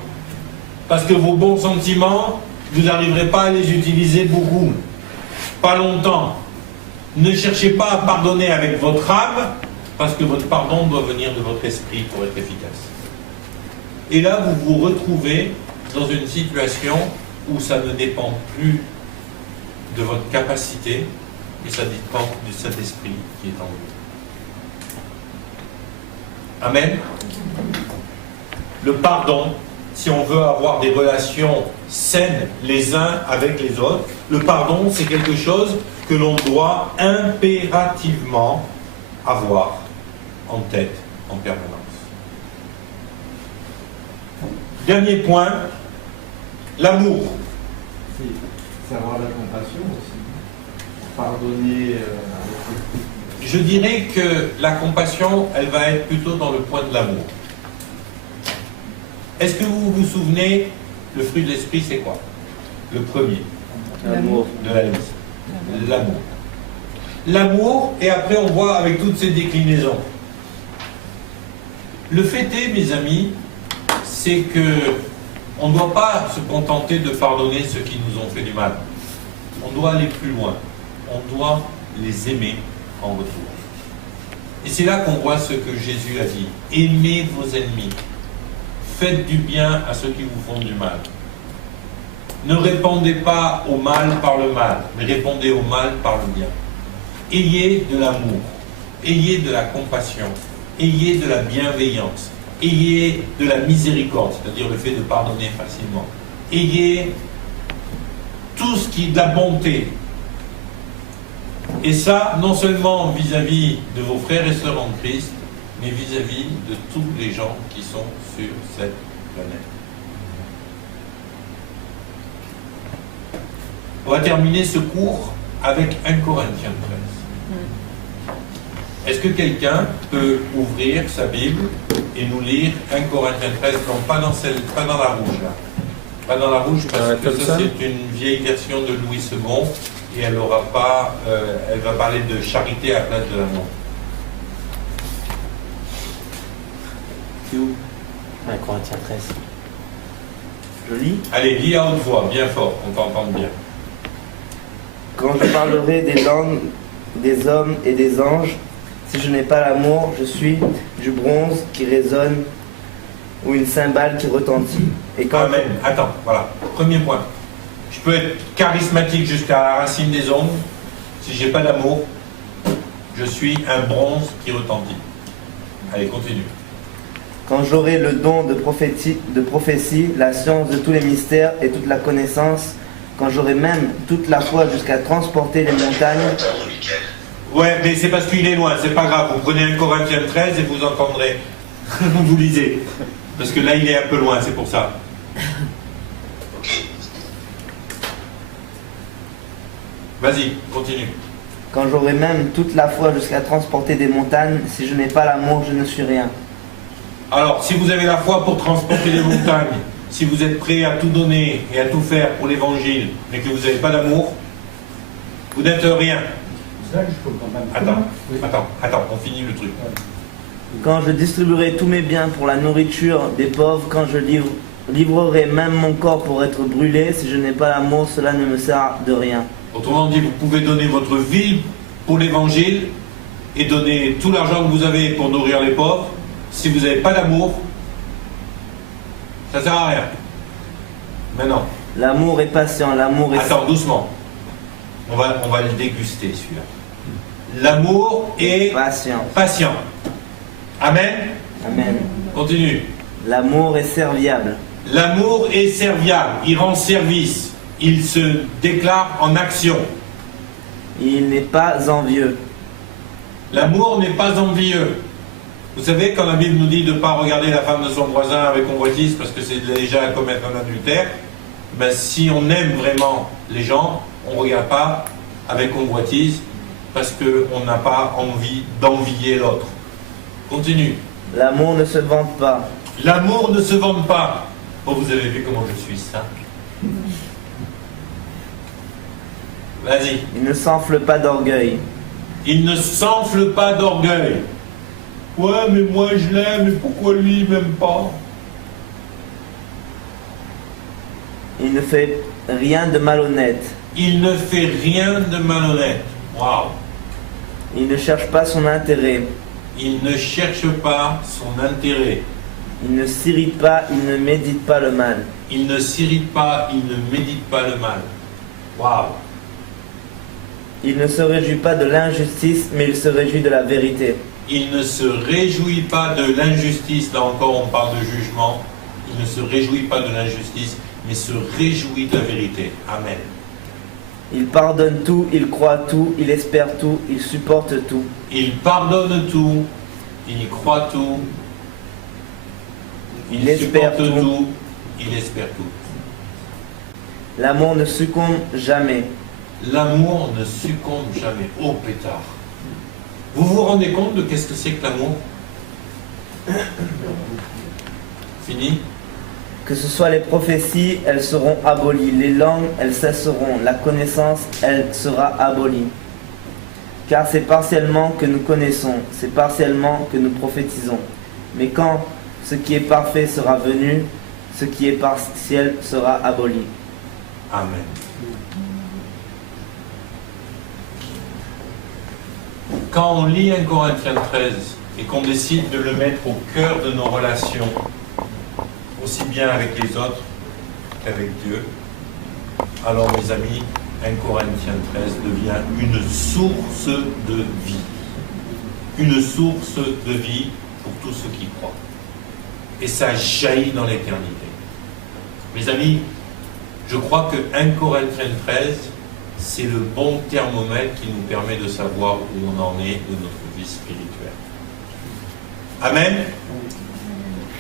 parce que vos bons sentiments, vous n'arriverez pas à les utiliser beaucoup, pas longtemps. Ne cherchez pas à pardonner avec votre âme, parce que votre pardon doit venir de votre esprit pour être efficace. Et là, vous vous retrouvez dans une situation où ça ne dépend plus de votre capacité, mais ça dépend du Saint-Esprit qui est en vous. Amen. Le pardon, si on veut avoir des relations saines les uns avec les autres, le pardon, c'est quelque chose que l'on doit impérativement avoir en tête en permanence. Dernier point, l'amour. C'est avoir la compassion aussi. Pardonner Je dirais que la compassion, elle va être plutôt dans le point de l'amour. Est-ce que vous vous souvenez, le fruit de l'esprit, c'est quoi? Le premier. L'amour. De la liste. L'amour. L'amour, et après on voit avec toutes ces déclinaisons. Le fait est, mes amis, c'est que on ne doit pas se contenter de pardonner ceux qui nous ont fait du mal. On doit aller plus loin. On doit les aimer en retour. Et c'est là qu'on voit ce que Jésus a dit. Aimez vos ennemis. Faites du bien à ceux qui vous font du mal. Ne répondez pas au mal par le mal, mais répondez au mal par le bien. Ayez de l'amour, ayez de la compassion, ayez de la bienveillance, ayez de la miséricorde, c'est-à-dire le fait de pardonner facilement. Ayez tout ce qui est de la bonté. Et ça, non seulement vis-à-vis de vos frères et sœurs en Christ, mais vis-à-vis de tous les gens qui sont sur cette planète. On va terminer ce cours avec 1 Corinthiens 13. Est-ce que quelqu'un peut ouvrir sa Bible et nous lire 1 Corinthiens 13, non pas dans la rouge là. Pas dans la rouge parce que ça c'est une vieille version de Louis II et elle aura pas, elle va parler de charité à la place de l'amour. C'est où? 1 Corinthiens 13. Je lis. Allez, lis à haute voix, bien fort, on t'entend bien. Quand je parlerai des langues des hommes et des anges, si je n'ai pas l'amour, je suis du bronze qui résonne ou une cymbale qui retentit. Et quand Amen. Attends, voilà. Premier point. Je peux être charismatique jusqu'à la racine des ongles. Si j'ai pas d'amour, je suis un bronze qui retentit. Allez, continue. Quand j'aurai le don de prophétie, la science de tous les mystères et toute la connaissance, quand j'aurai même toute la foi jusqu'à transporter les montagnes. Ouais, mais c'est parce qu'il est loin, c'est pas grave. Vous prenez 1 Corinthiens 13 et vous entendrez. Vous lisez. Parce que là, il est un peu loin, c'est pour ça. Vas-y, continue. Quand j'aurai même toute la foi jusqu'à transporter des montagnes, si je n'ai pas l'amour, je ne suis rien. Alors, si vous avez la foi pour transporter les montagnes, si vous êtes prêt à tout donner et à tout faire pour l'évangile, mais que vous n'avez pas d'amour, vous n'êtes rien. Attends, on finit le truc. Quand je distribuerai tous mes biens pour la nourriture des pauvres, quand je livrerai même mon corps pour être brûlé, si je n'ai pas l'amour, cela ne me sert de rien. Autrement dit, vous pouvez donner votre vie pour l'évangile et donner tout l'argent que vous avez pour nourrir les pauvres. Si vous n'avez pas d'amour, ça ne sert à rien. Maintenant. L'amour est patient, l'amour est... Attends, doucement. On va le déguster, celui-là. L'amour est patient. Amen. Amen. Continue. L'amour est serviable. L'amour est serviable. Il rend service. Il se déclare en action. Il n'est pas envieux. L'amour n'est pas envieux. Vous savez, quand la Bible nous dit de ne pas regarder la femme de son voisin avec convoitise parce que c'est déjà commettre un adultère, ben, si on aime vraiment les gens, on ne regarde pas avec convoitise parce qu'on n'a pas envie d'envier l'autre. Continue. L'amour ne se vante pas. L'amour ne se vante pas. Oh, vous avez vu comment je suis ça? Vas-y. Il ne s'enfle pas d'orgueil. Il ne s'enfle pas d'orgueil. Ouais, mais moi je l'aime, mais pourquoi lui il m'aime pas? Il ne fait rien de malhonnête. Il ne fait rien de malhonnête. Waouh. Il ne cherche pas son intérêt. Il ne cherche pas son intérêt. Il ne s'irrite pas, il ne médite pas le mal. Il ne s'irrite pas, il ne médite pas le mal. Waouh. Il ne se réjouit pas de l'injustice, mais il se réjouit de la vérité. Il ne se réjouit pas de l'injustice. Là encore, on parle de jugement. Il ne se réjouit pas de l'injustice, mais se réjouit de la vérité. Amen. Il pardonne tout, il croit tout, il espère tout, il supporte tout. Il pardonne tout, il croit tout, il espère supporte tout. tout, il espère tout. L'amour ne succombe jamais. L'amour ne succombe jamais. Oh pétard. Vous vous rendez compte de qu'est-ce que c'est que l'amour? Fini? Que ce soit les prophéties, elles seront abolies. Les langues, elles cesseront. La connaissance, elle sera abolie. Car c'est partiellement que nous connaissons, c'est partiellement que nous prophétisons. Mais quand ce qui est parfait sera venu, ce qui est partiel sera aboli. Amen. Quand on lit 1 Corinthiens 13 et qu'on décide de le mettre au cœur de nos relations, aussi bien avec les autres qu'avec Dieu, alors mes amis, 1 Corinthiens 13 devient une source de vie. Une source de vie pour tous ceux qui croient. Et ça jaillit dans l'éternité. Mes amis, je crois que 1 Corinthiens 13, c'est le bon thermomètre qui nous permet de savoir où on en est de notre vie spirituelle. Amen.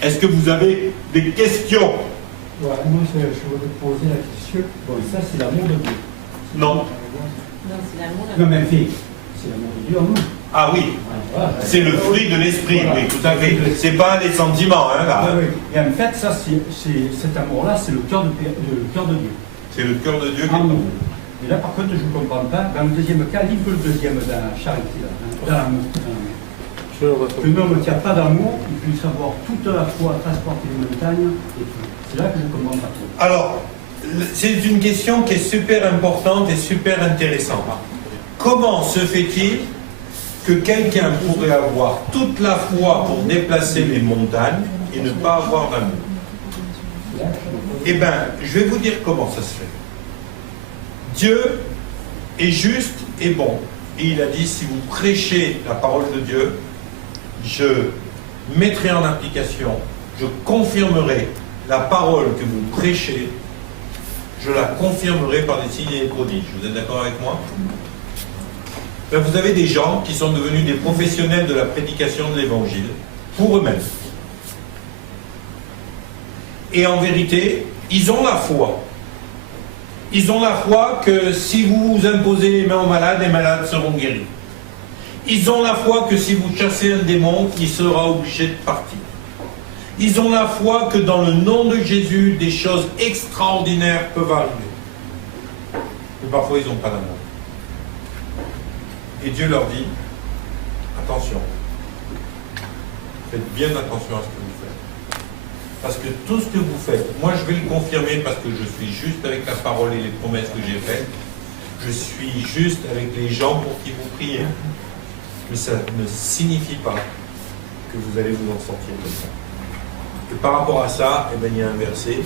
Est-ce que vous avez des questions? Ouais, moi, je voudrais poser la question. Bon, ça, c'est l'amour de Dieu. Non. Non, c'est l'amour. Non, mais fille, c'est l'amour de Dieu en nous. Ah oui, Voilà. c'est le fruit de l'esprit, Voilà. oui, tout à fait. C'est pas les sentiments, hein, là. Oui, oui. Et en fait, ça, cet amour-là, c'est le cœur de Dieu. C'est le cœur de Dieu qui En est nous. Et là, par contre, je ne comprends pas. Dans le deuxième cas, livre le deuxième dans Charité, là, dans l'amour. qu'un homme qui n'a pas d'amour, il puisse avoir toute la foi, transporter les montagnes et tout. C'est là que je ne comprends pas trop. Alors, c'est une question qui est super importante et super intéressante. Comment se fait-il que quelqu'un pourrait avoir toute la foi pour déplacer les montagnes et ne pas avoir d'amour? Eh bien, je vais vous dire comment ça se fait. Dieu est juste et bon. Et il a dit, si vous prêchez la parole de Dieu, je mettrai en application, je confirmerai la parole que vous prêchez, je la confirmerai par des signes et des prodiges. Vous êtes d'accord avec moi? Ben, vous avez des gens qui sont devenus des professionnels de la prédication de l'évangile pour eux-mêmes. Et en vérité, ils ont la foi. Ils ont la foi que si vous vous imposez les mains aux malades, les malades seront guéris. Ils ont la foi que si vous chassez un démon, il sera obligé de partir. Ils ont la foi que dans le nom de Jésus, des choses extraordinaires peuvent arriver. Mais parfois, ils n'ont pas d'amour. Et Dieu leur dit, attention, faites bien attention à ce que vous faites. Parce que tout ce que vous faites, moi je vais le confirmer parce que je suis juste avec la parole et les promesses que j'ai faites. Je suis juste avec les gens pour qui vous priez. Mais ça ne signifie pas que vous allez vous en sortir comme ça. Et par rapport à ça, eh ben, il y a un verset,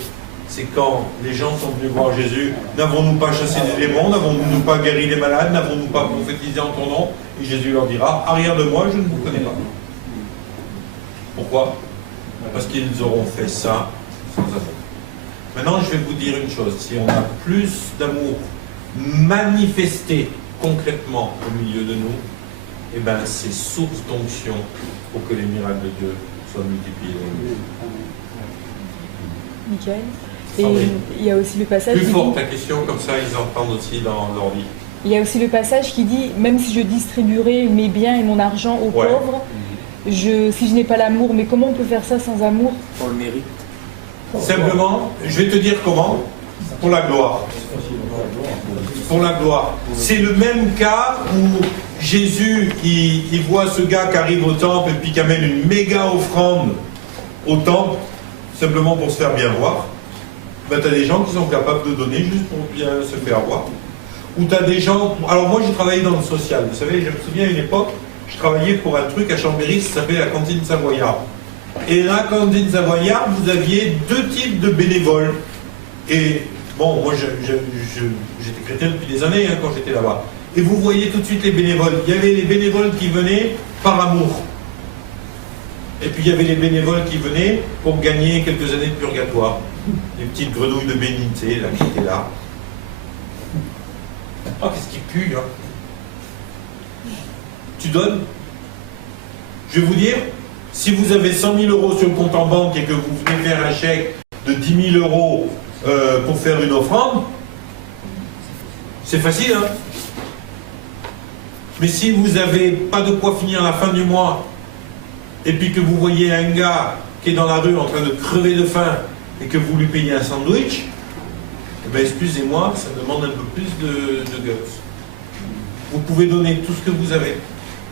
c'est quand les gens sont venus voir Jésus, n'avons-nous pas chassé des démons, n'avons-nous pas guéri les malades, n'avons-nous pas prophétisé en ton nom? Et Jésus leur dira, arrière de moi, je ne vous connais pas. Pourquoi? Parce qu'ils auront fait ça sans amour. Maintenant, je vais vous dire une chose, si on a plus d'amour manifesté concrètement au milieu de nous, eh ben, c'est source d'onction pour que les miracles de Dieu soient multipliés. Michael. Et il y a aussi le passage. Plus fort ta question, comme ça ils entendent aussi dans leur vie. Il y a aussi le passage qui dit, même si je distribuerai mes biens et mon argent aux pauvres, si je n'ai pas l'amour, mais comment on peut faire ça sans amour? On le mérite. Simplement, je vais te dire comment. Pour la gloire. Pour la gloire. C'est le même cas où Jésus, il voit ce gars qui arrive au temple et puis qui amène une méga offrande au temple, simplement pour se faire bien voir. Ben, tu as des gens qui sont capables de donner juste pour bien se faire voir. Ou tu as des gens... Alors moi, j'ai travaillé dans le social. Vous savez, je me souviens à une époque, je travaillais pour un truc à Chambéry, ça s'appelait la cantine Savoyard. Et la cantine Savoyard, vous aviez deux types de bénévoles. Et bon, moi, j'étais chrétien depuis des années hein, quand j'étais là-bas. Et vous voyez tout de suite les bénévoles. Il y avait les bénévoles qui venaient par amour. Et puis il y avait les bénévoles qui venaient pour gagner quelques années de purgatoire. Les petites grenouilles de bénignité là, qui étaient là. Oh, qu'est-ce qui pue, hein? Tu donnes? Je vais vous dire, si vous avez 100 000 euros sur le compte en banque et que vous venez faire un chèque de 10 000 euros pour faire une offrande, c'est facile, hein? Mais si vous n'avez pas de quoi finir la fin du mois, et puis que vous voyez un gars qui est dans la rue en train de crever de faim, et que vous lui payez un sandwich, eh bien, excusez-moi, ça demande un peu plus de guts. Vous pouvez donner tout ce que vous avez.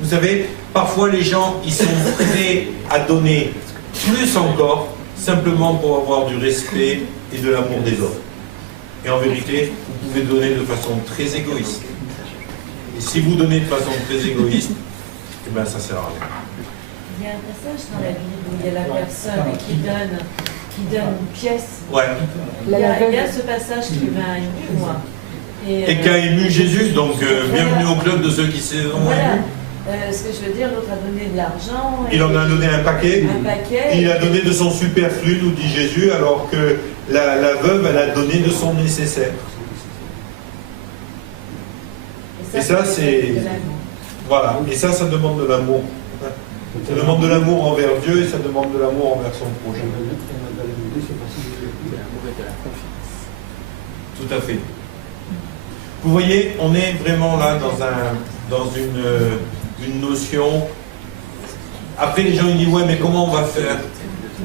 Vous savez, parfois les gens, ils sont prêts à donner plus encore, simplement pour avoir du respect et de l'amour des autres. Et en vérité, vous pouvez donner de façon très égoïste. Et si vous donnez de façon très égoïste, eh bien, ça ne sert à rien. Il y a un passage dans la Bible où il y a la personne qui donne une pièce. Ouais. Il y a ce passage qui m'a ému, moi. Et qui a ému Jésus, donc bienvenue au club de ceux qui se sont voilà. émus. Ce que je veux dire, l'autre a donné de l'argent. Il en a donné un paquet. Il a donné de son superflu, nous dit Jésus, alors que la veuve, elle a donné de son nécessaire. Et ça, c'est... Voilà. Et ça demande de l'amour. Ça demande de l'amour envers Dieu et ça demande de l'amour envers son prochain. Tout à fait. Vous voyez, on est vraiment là dans une notion. Après, les gens ils disent, ouais, mais comment on va faire?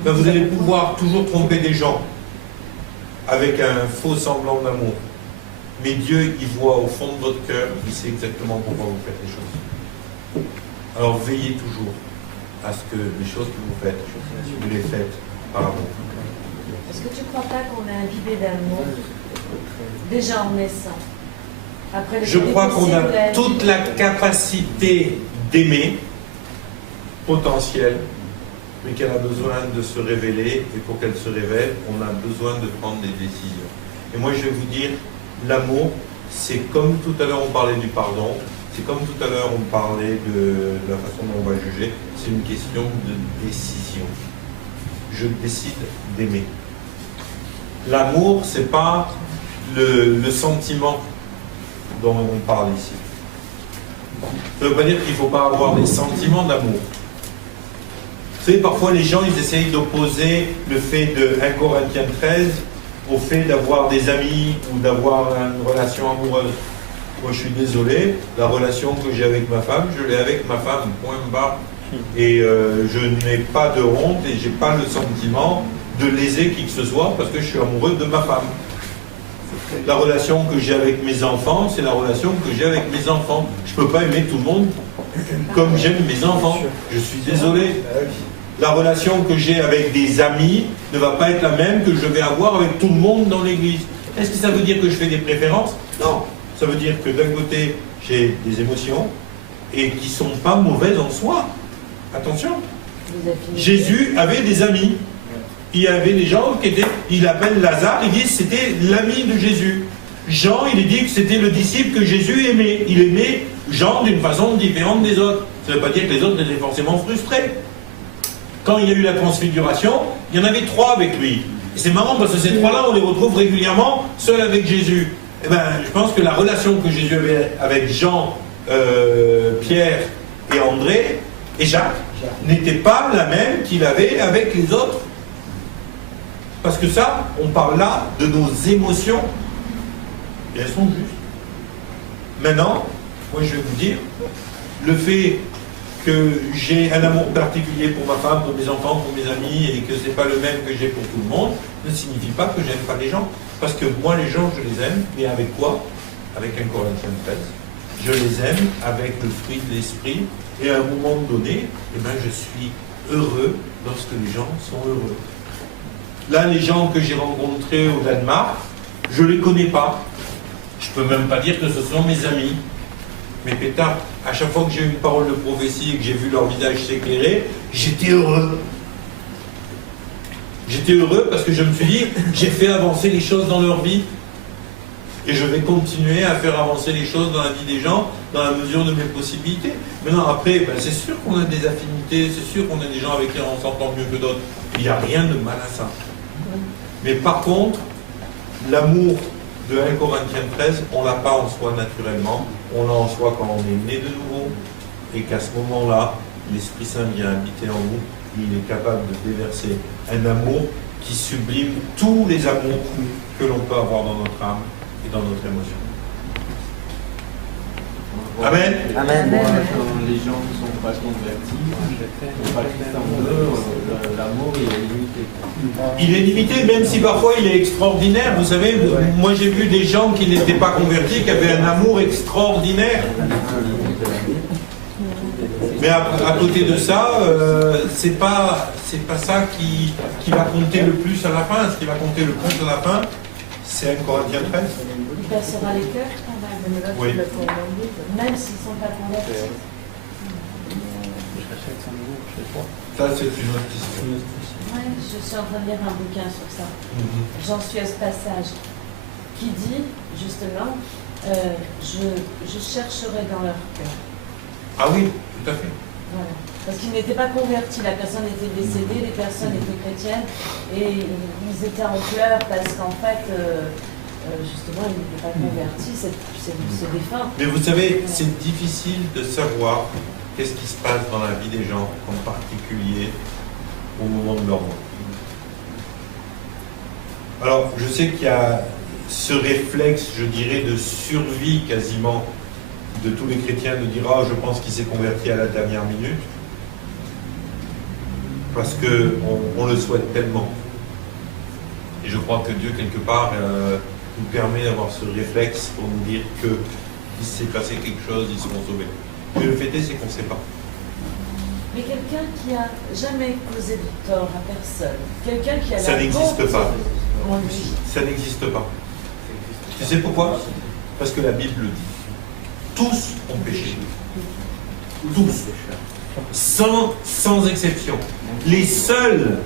Ben, vous allez pouvoir toujours tromper des gens avec un faux semblant d'amour. Mais Dieu, il voit au fond de votre cœur, il sait exactement pourquoi vous faites les choses. Alors veillez toujours à ce que les choses que vous faites, vous les faites par amour. Est-ce que tu ne crois pas qu'on est imbibé d'amour déjà en naissant? Après, Je crois qu'on a toute la capacité d'aimer, potentielle, mais qu'elle a besoin de se révéler, et pour qu'elle se révèle, on a besoin de prendre des décisions. Et moi je vais vous dire, l'amour, c'est comme tout à l'heure on parlait du pardon, c'est comme tout à l'heure on parlait de la façon dont on va juger, c'est une question de décision. Je décide d'aimer. L'amour, c'est pas le sentiment dont on parle ici. Ça ne veut pas dire qu'il ne faut pas avoir des sentiments d'amour. Vous savez, parfois les gens, ils essayent d'opposer le fait de 1 Corinthiens 13 au fait d'avoir des amis ou d'avoir une relation amoureuse. Moi, je suis désolé, la relation que j'ai avec ma femme, je l'ai avec ma femme, point barre. Et je n'ai pas de honte et je n'ai pas le sentiment de léser qui que ce soit parce que je suis amoureux de ma femme. La relation que j'ai avec mes enfants, c'est la relation que j'ai avec mes enfants. Je ne peux pas aimer tout le monde comme j'aime mes enfants. Je suis désolé. La relation que j'ai avec des amis ne va pas être la même que je vais avoir avec tout le monde dans l'église. Est-ce que ça veut dire que je fais des préférences? Non. Ça veut dire que d'un côté, j'ai des émotions et qui ne sont pas mauvaises en soi. Attention. Jésus avait des amis. Il y avait des gens qui étaient, il appelle Lazare, il dit que c'était l'ami de Jésus. Jean, il dit que c'était le disciple que Jésus aimait. Il aimait Jean d'une façon différente des autres. Ça ne veut pas dire que les autres étaient forcément frustrés. Quand il y a eu la transfiguration, il y en avait 3 avec lui. Et c'est marrant parce que ces 3-là, on les retrouve régulièrement seuls avec Jésus. Eh ben, je pense que la relation que Jésus avait avec Jean, Pierre et André et Jacques n'était pas la même qu'il avait avec les autres. Parce que ça, on parle là de nos émotions. Et elles sont justes. Maintenant, moi je vais vous dire, le fait que j'ai un amour particulier pour ma femme, pour mes enfants, pour mes amis, et que ce n'est pas le même que j'ai pour tout le monde, ne signifie pas que j'aime pas les gens. Parce que moi, les gens, je les aime, mais avec quoi? Avec 1 Corinthiens 13. Je les aime avec le fruit de l'esprit, et à un moment donné, eh ben, je suis heureux lorsque les gens sont heureux. Là, les gens que j'ai rencontrés au Danemark, je ne les connais pas. Je ne peux même pas dire que ce sont mes amis. Mais pétard, à chaque fois que j'ai eu une parole de prophétie et que j'ai vu leur visage s'éclairer, j'étais heureux. J'étais heureux parce que je me suis dit, j'ai fait avancer les choses dans leur vie. Et je vais continuer à faire avancer les choses dans la vie des gens, dans la mesure de mes possibilités. Maintenant, après, ben, c'est sûr qu'on a des affinités, c'est sûr qu'on a des gens avec qui on s'entend mieux que d'autres. Il n'y a rien de mal à ça. Mais par contre, l'amour de 1 Corinthiens 13, on ne l'a pas en soi naturellement. On l'a en soi quand on est né de nouveau. Et qu'à ce moment-là, l'Esprit Saint vient habiter en nous. Il est capable de déverser un amour qui sublime tous les amours que l'on peut avoir dans notre âme et dans notre émotion. Amen. Amen. Quand les gens ne sont pas convertis, ne sont pas Christ en eux, l'amour il est limité. Il est limité, même si parfois il est extraordinaire. Vous savez, moi j'ai vu des gens qui n'étaient pas convertis, qui avaient un amour extraordinaire. Mais à côté de ça, c'est pas ça qui va compter le plus à la fin. Ce qui va compter le plus à la fin, c'est 1 Corinthiens 13. Il percera les cœurs quand même. Oui. Même s'ils ne sont pas convertis. Ça, c'est une autre question. Ouais, je suis en train de lire un bouquin sur ça. J'en suis à ce passage qui dit justement je chercherai dans leur cœur. Ah oui, tout à fait. Voilà. Parce qu'ils n'étaient pas convertis, la personne était décédée, les personnes étaient chrétiennes et ils étaient en pleurs parce qu'en fait, justement, ils n'étaient pas convertis, c'est défunt. Mais vous savez, c'est difficile de savoir qu'est-ce qui se passe dans la vie des gens, en particulier au moment de leur mort. Alors, je sais qu'il y a ce réflexe, je dirais, de survie quasiment de tous les chrétiens de dire « Ah, je pense qu'il s'est converti à la dernière minute », parce qu'on le souhaite tellement. Et je crois que Dieu, quelque part, nous permet d'avoir ce réflexe pour nous dire qu'il s'est passé quelque chose, ils seront sauvés. Mais le fait est, c'est qu'on ne sait pas. Mais quelqu'un qui a jamais causé de tort à personne, quelqu'un qui a Ça la n'existe bonté pas. en lui. Ça n'existe pas. Tu sais pourquoi? Parce que la Bible le dit. Tous ont péché. Tous. Sans exception. Les seuls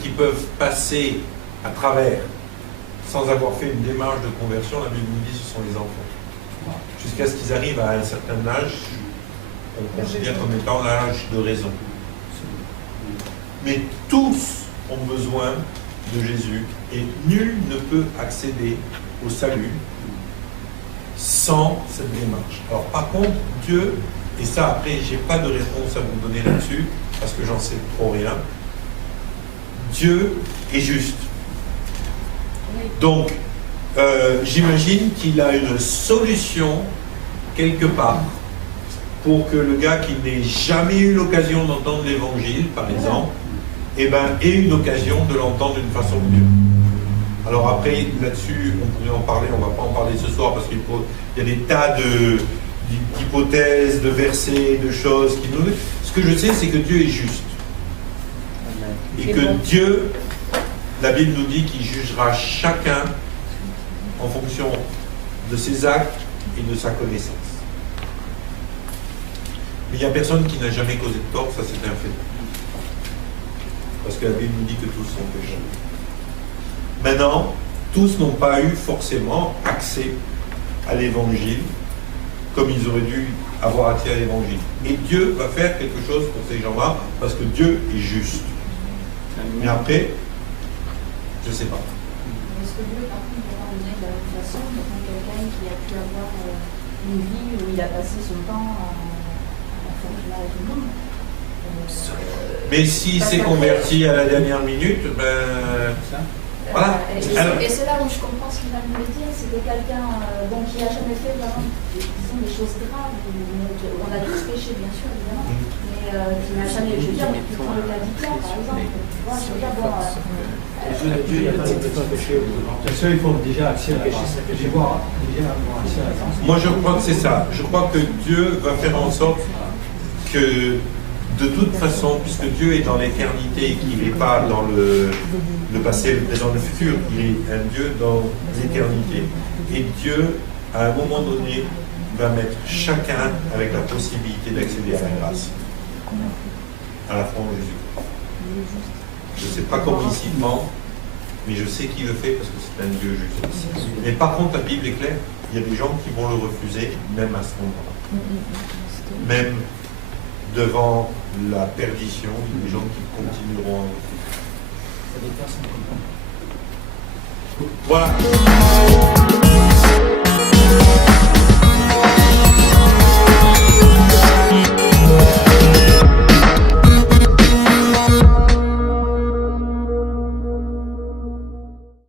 qui peuvent passer à travers sans avoir fait une démarche de conversion, la Bible nous dit, ce sont les enfants. Jusqu'à ce qu'ils arrivent à un certain âge, on considère comme étant l'âge de raison. Mais tous ont besoin de Jésus et nul ne peut accéder au salut sans cette démarche. Alors par contre, Dieu, et ça après, j'ai pas de réponse à vous donner là-dessus, parce que j'en sais trop rien, Dieu est juste. Donc, j'imagine qu'il a une solution quelque part pour que le gars qui n'ait jamais eu l'occasion d'entendre l'évangile, par exemple, ait une occasion de l'entendre d'une façon mieux. Alors après, là-dessus, on pourrait en parler, on ne va pas en parler ce soir parce qu'il y a des tas d'hypothèses, de versets, de choses qui nous... Ce que je sais, c'est que Dieu est juste. Et que Dieu, la Bible nous dit qu'il jugera chacun en fonction de ses actes et de sa connaissance. Mais il n'y a personne qui n'a jamais causé de tort, ça c'est un fait. Parce que la Bible nous dit que tous sont pécheurs. Maintenant, tous n'ont pas eu forcément accès à l'évangile comme ils auraient dû avoir accès à l'évangile. Et Dieu va faire quelque chose pour ces gens-là parce que Dieu est juste. Mais après, je ne sais pas. Est-ce que Dieu, par contre, va donner de la même façon devant quelqu'un qui a pu avoir une vie où il a passé son temps à faire du mal à tout le monde? Mais s'il s'est converti à la dernière minute, voilà. Et c'est là où je comprends ce qu'il va me dire, c'est que quelqu'un qui n'a jamais fait vraiment, disons, des choses graves, on a tous péché bien sûr évidemment, mais qui n'a jamais, je veux dire, qui prend le cas d'Hitler par exemple, tu vois, je veux dire, bon... Dieu, il n'y a pas de péché. Ça, il faut déjà accès à la grâce. Moi, je crois que c'est ça. Je crois que Dieu va faire en sorte que, de toute façon, puisque Dieu est dans l'éternité et qu'il n'est pas dans le passé, le présent, le futur, il est un Dieu dans l'éternité. Et Dieu, à un moment donné, va mettre chacun avec la possibilité d'accéder à la grâce, à la foi en Jésus. Je ne sais pas comment il s'y prend, mais je sais qu'il le fait parce que c'est un Dieu juste. Mais par contre, la Bible est claire, il y a des gens qui vont le refuser, même à ce moment-là. Même devant la perdition, il y a des gens qui continueront à refuser. Voilà.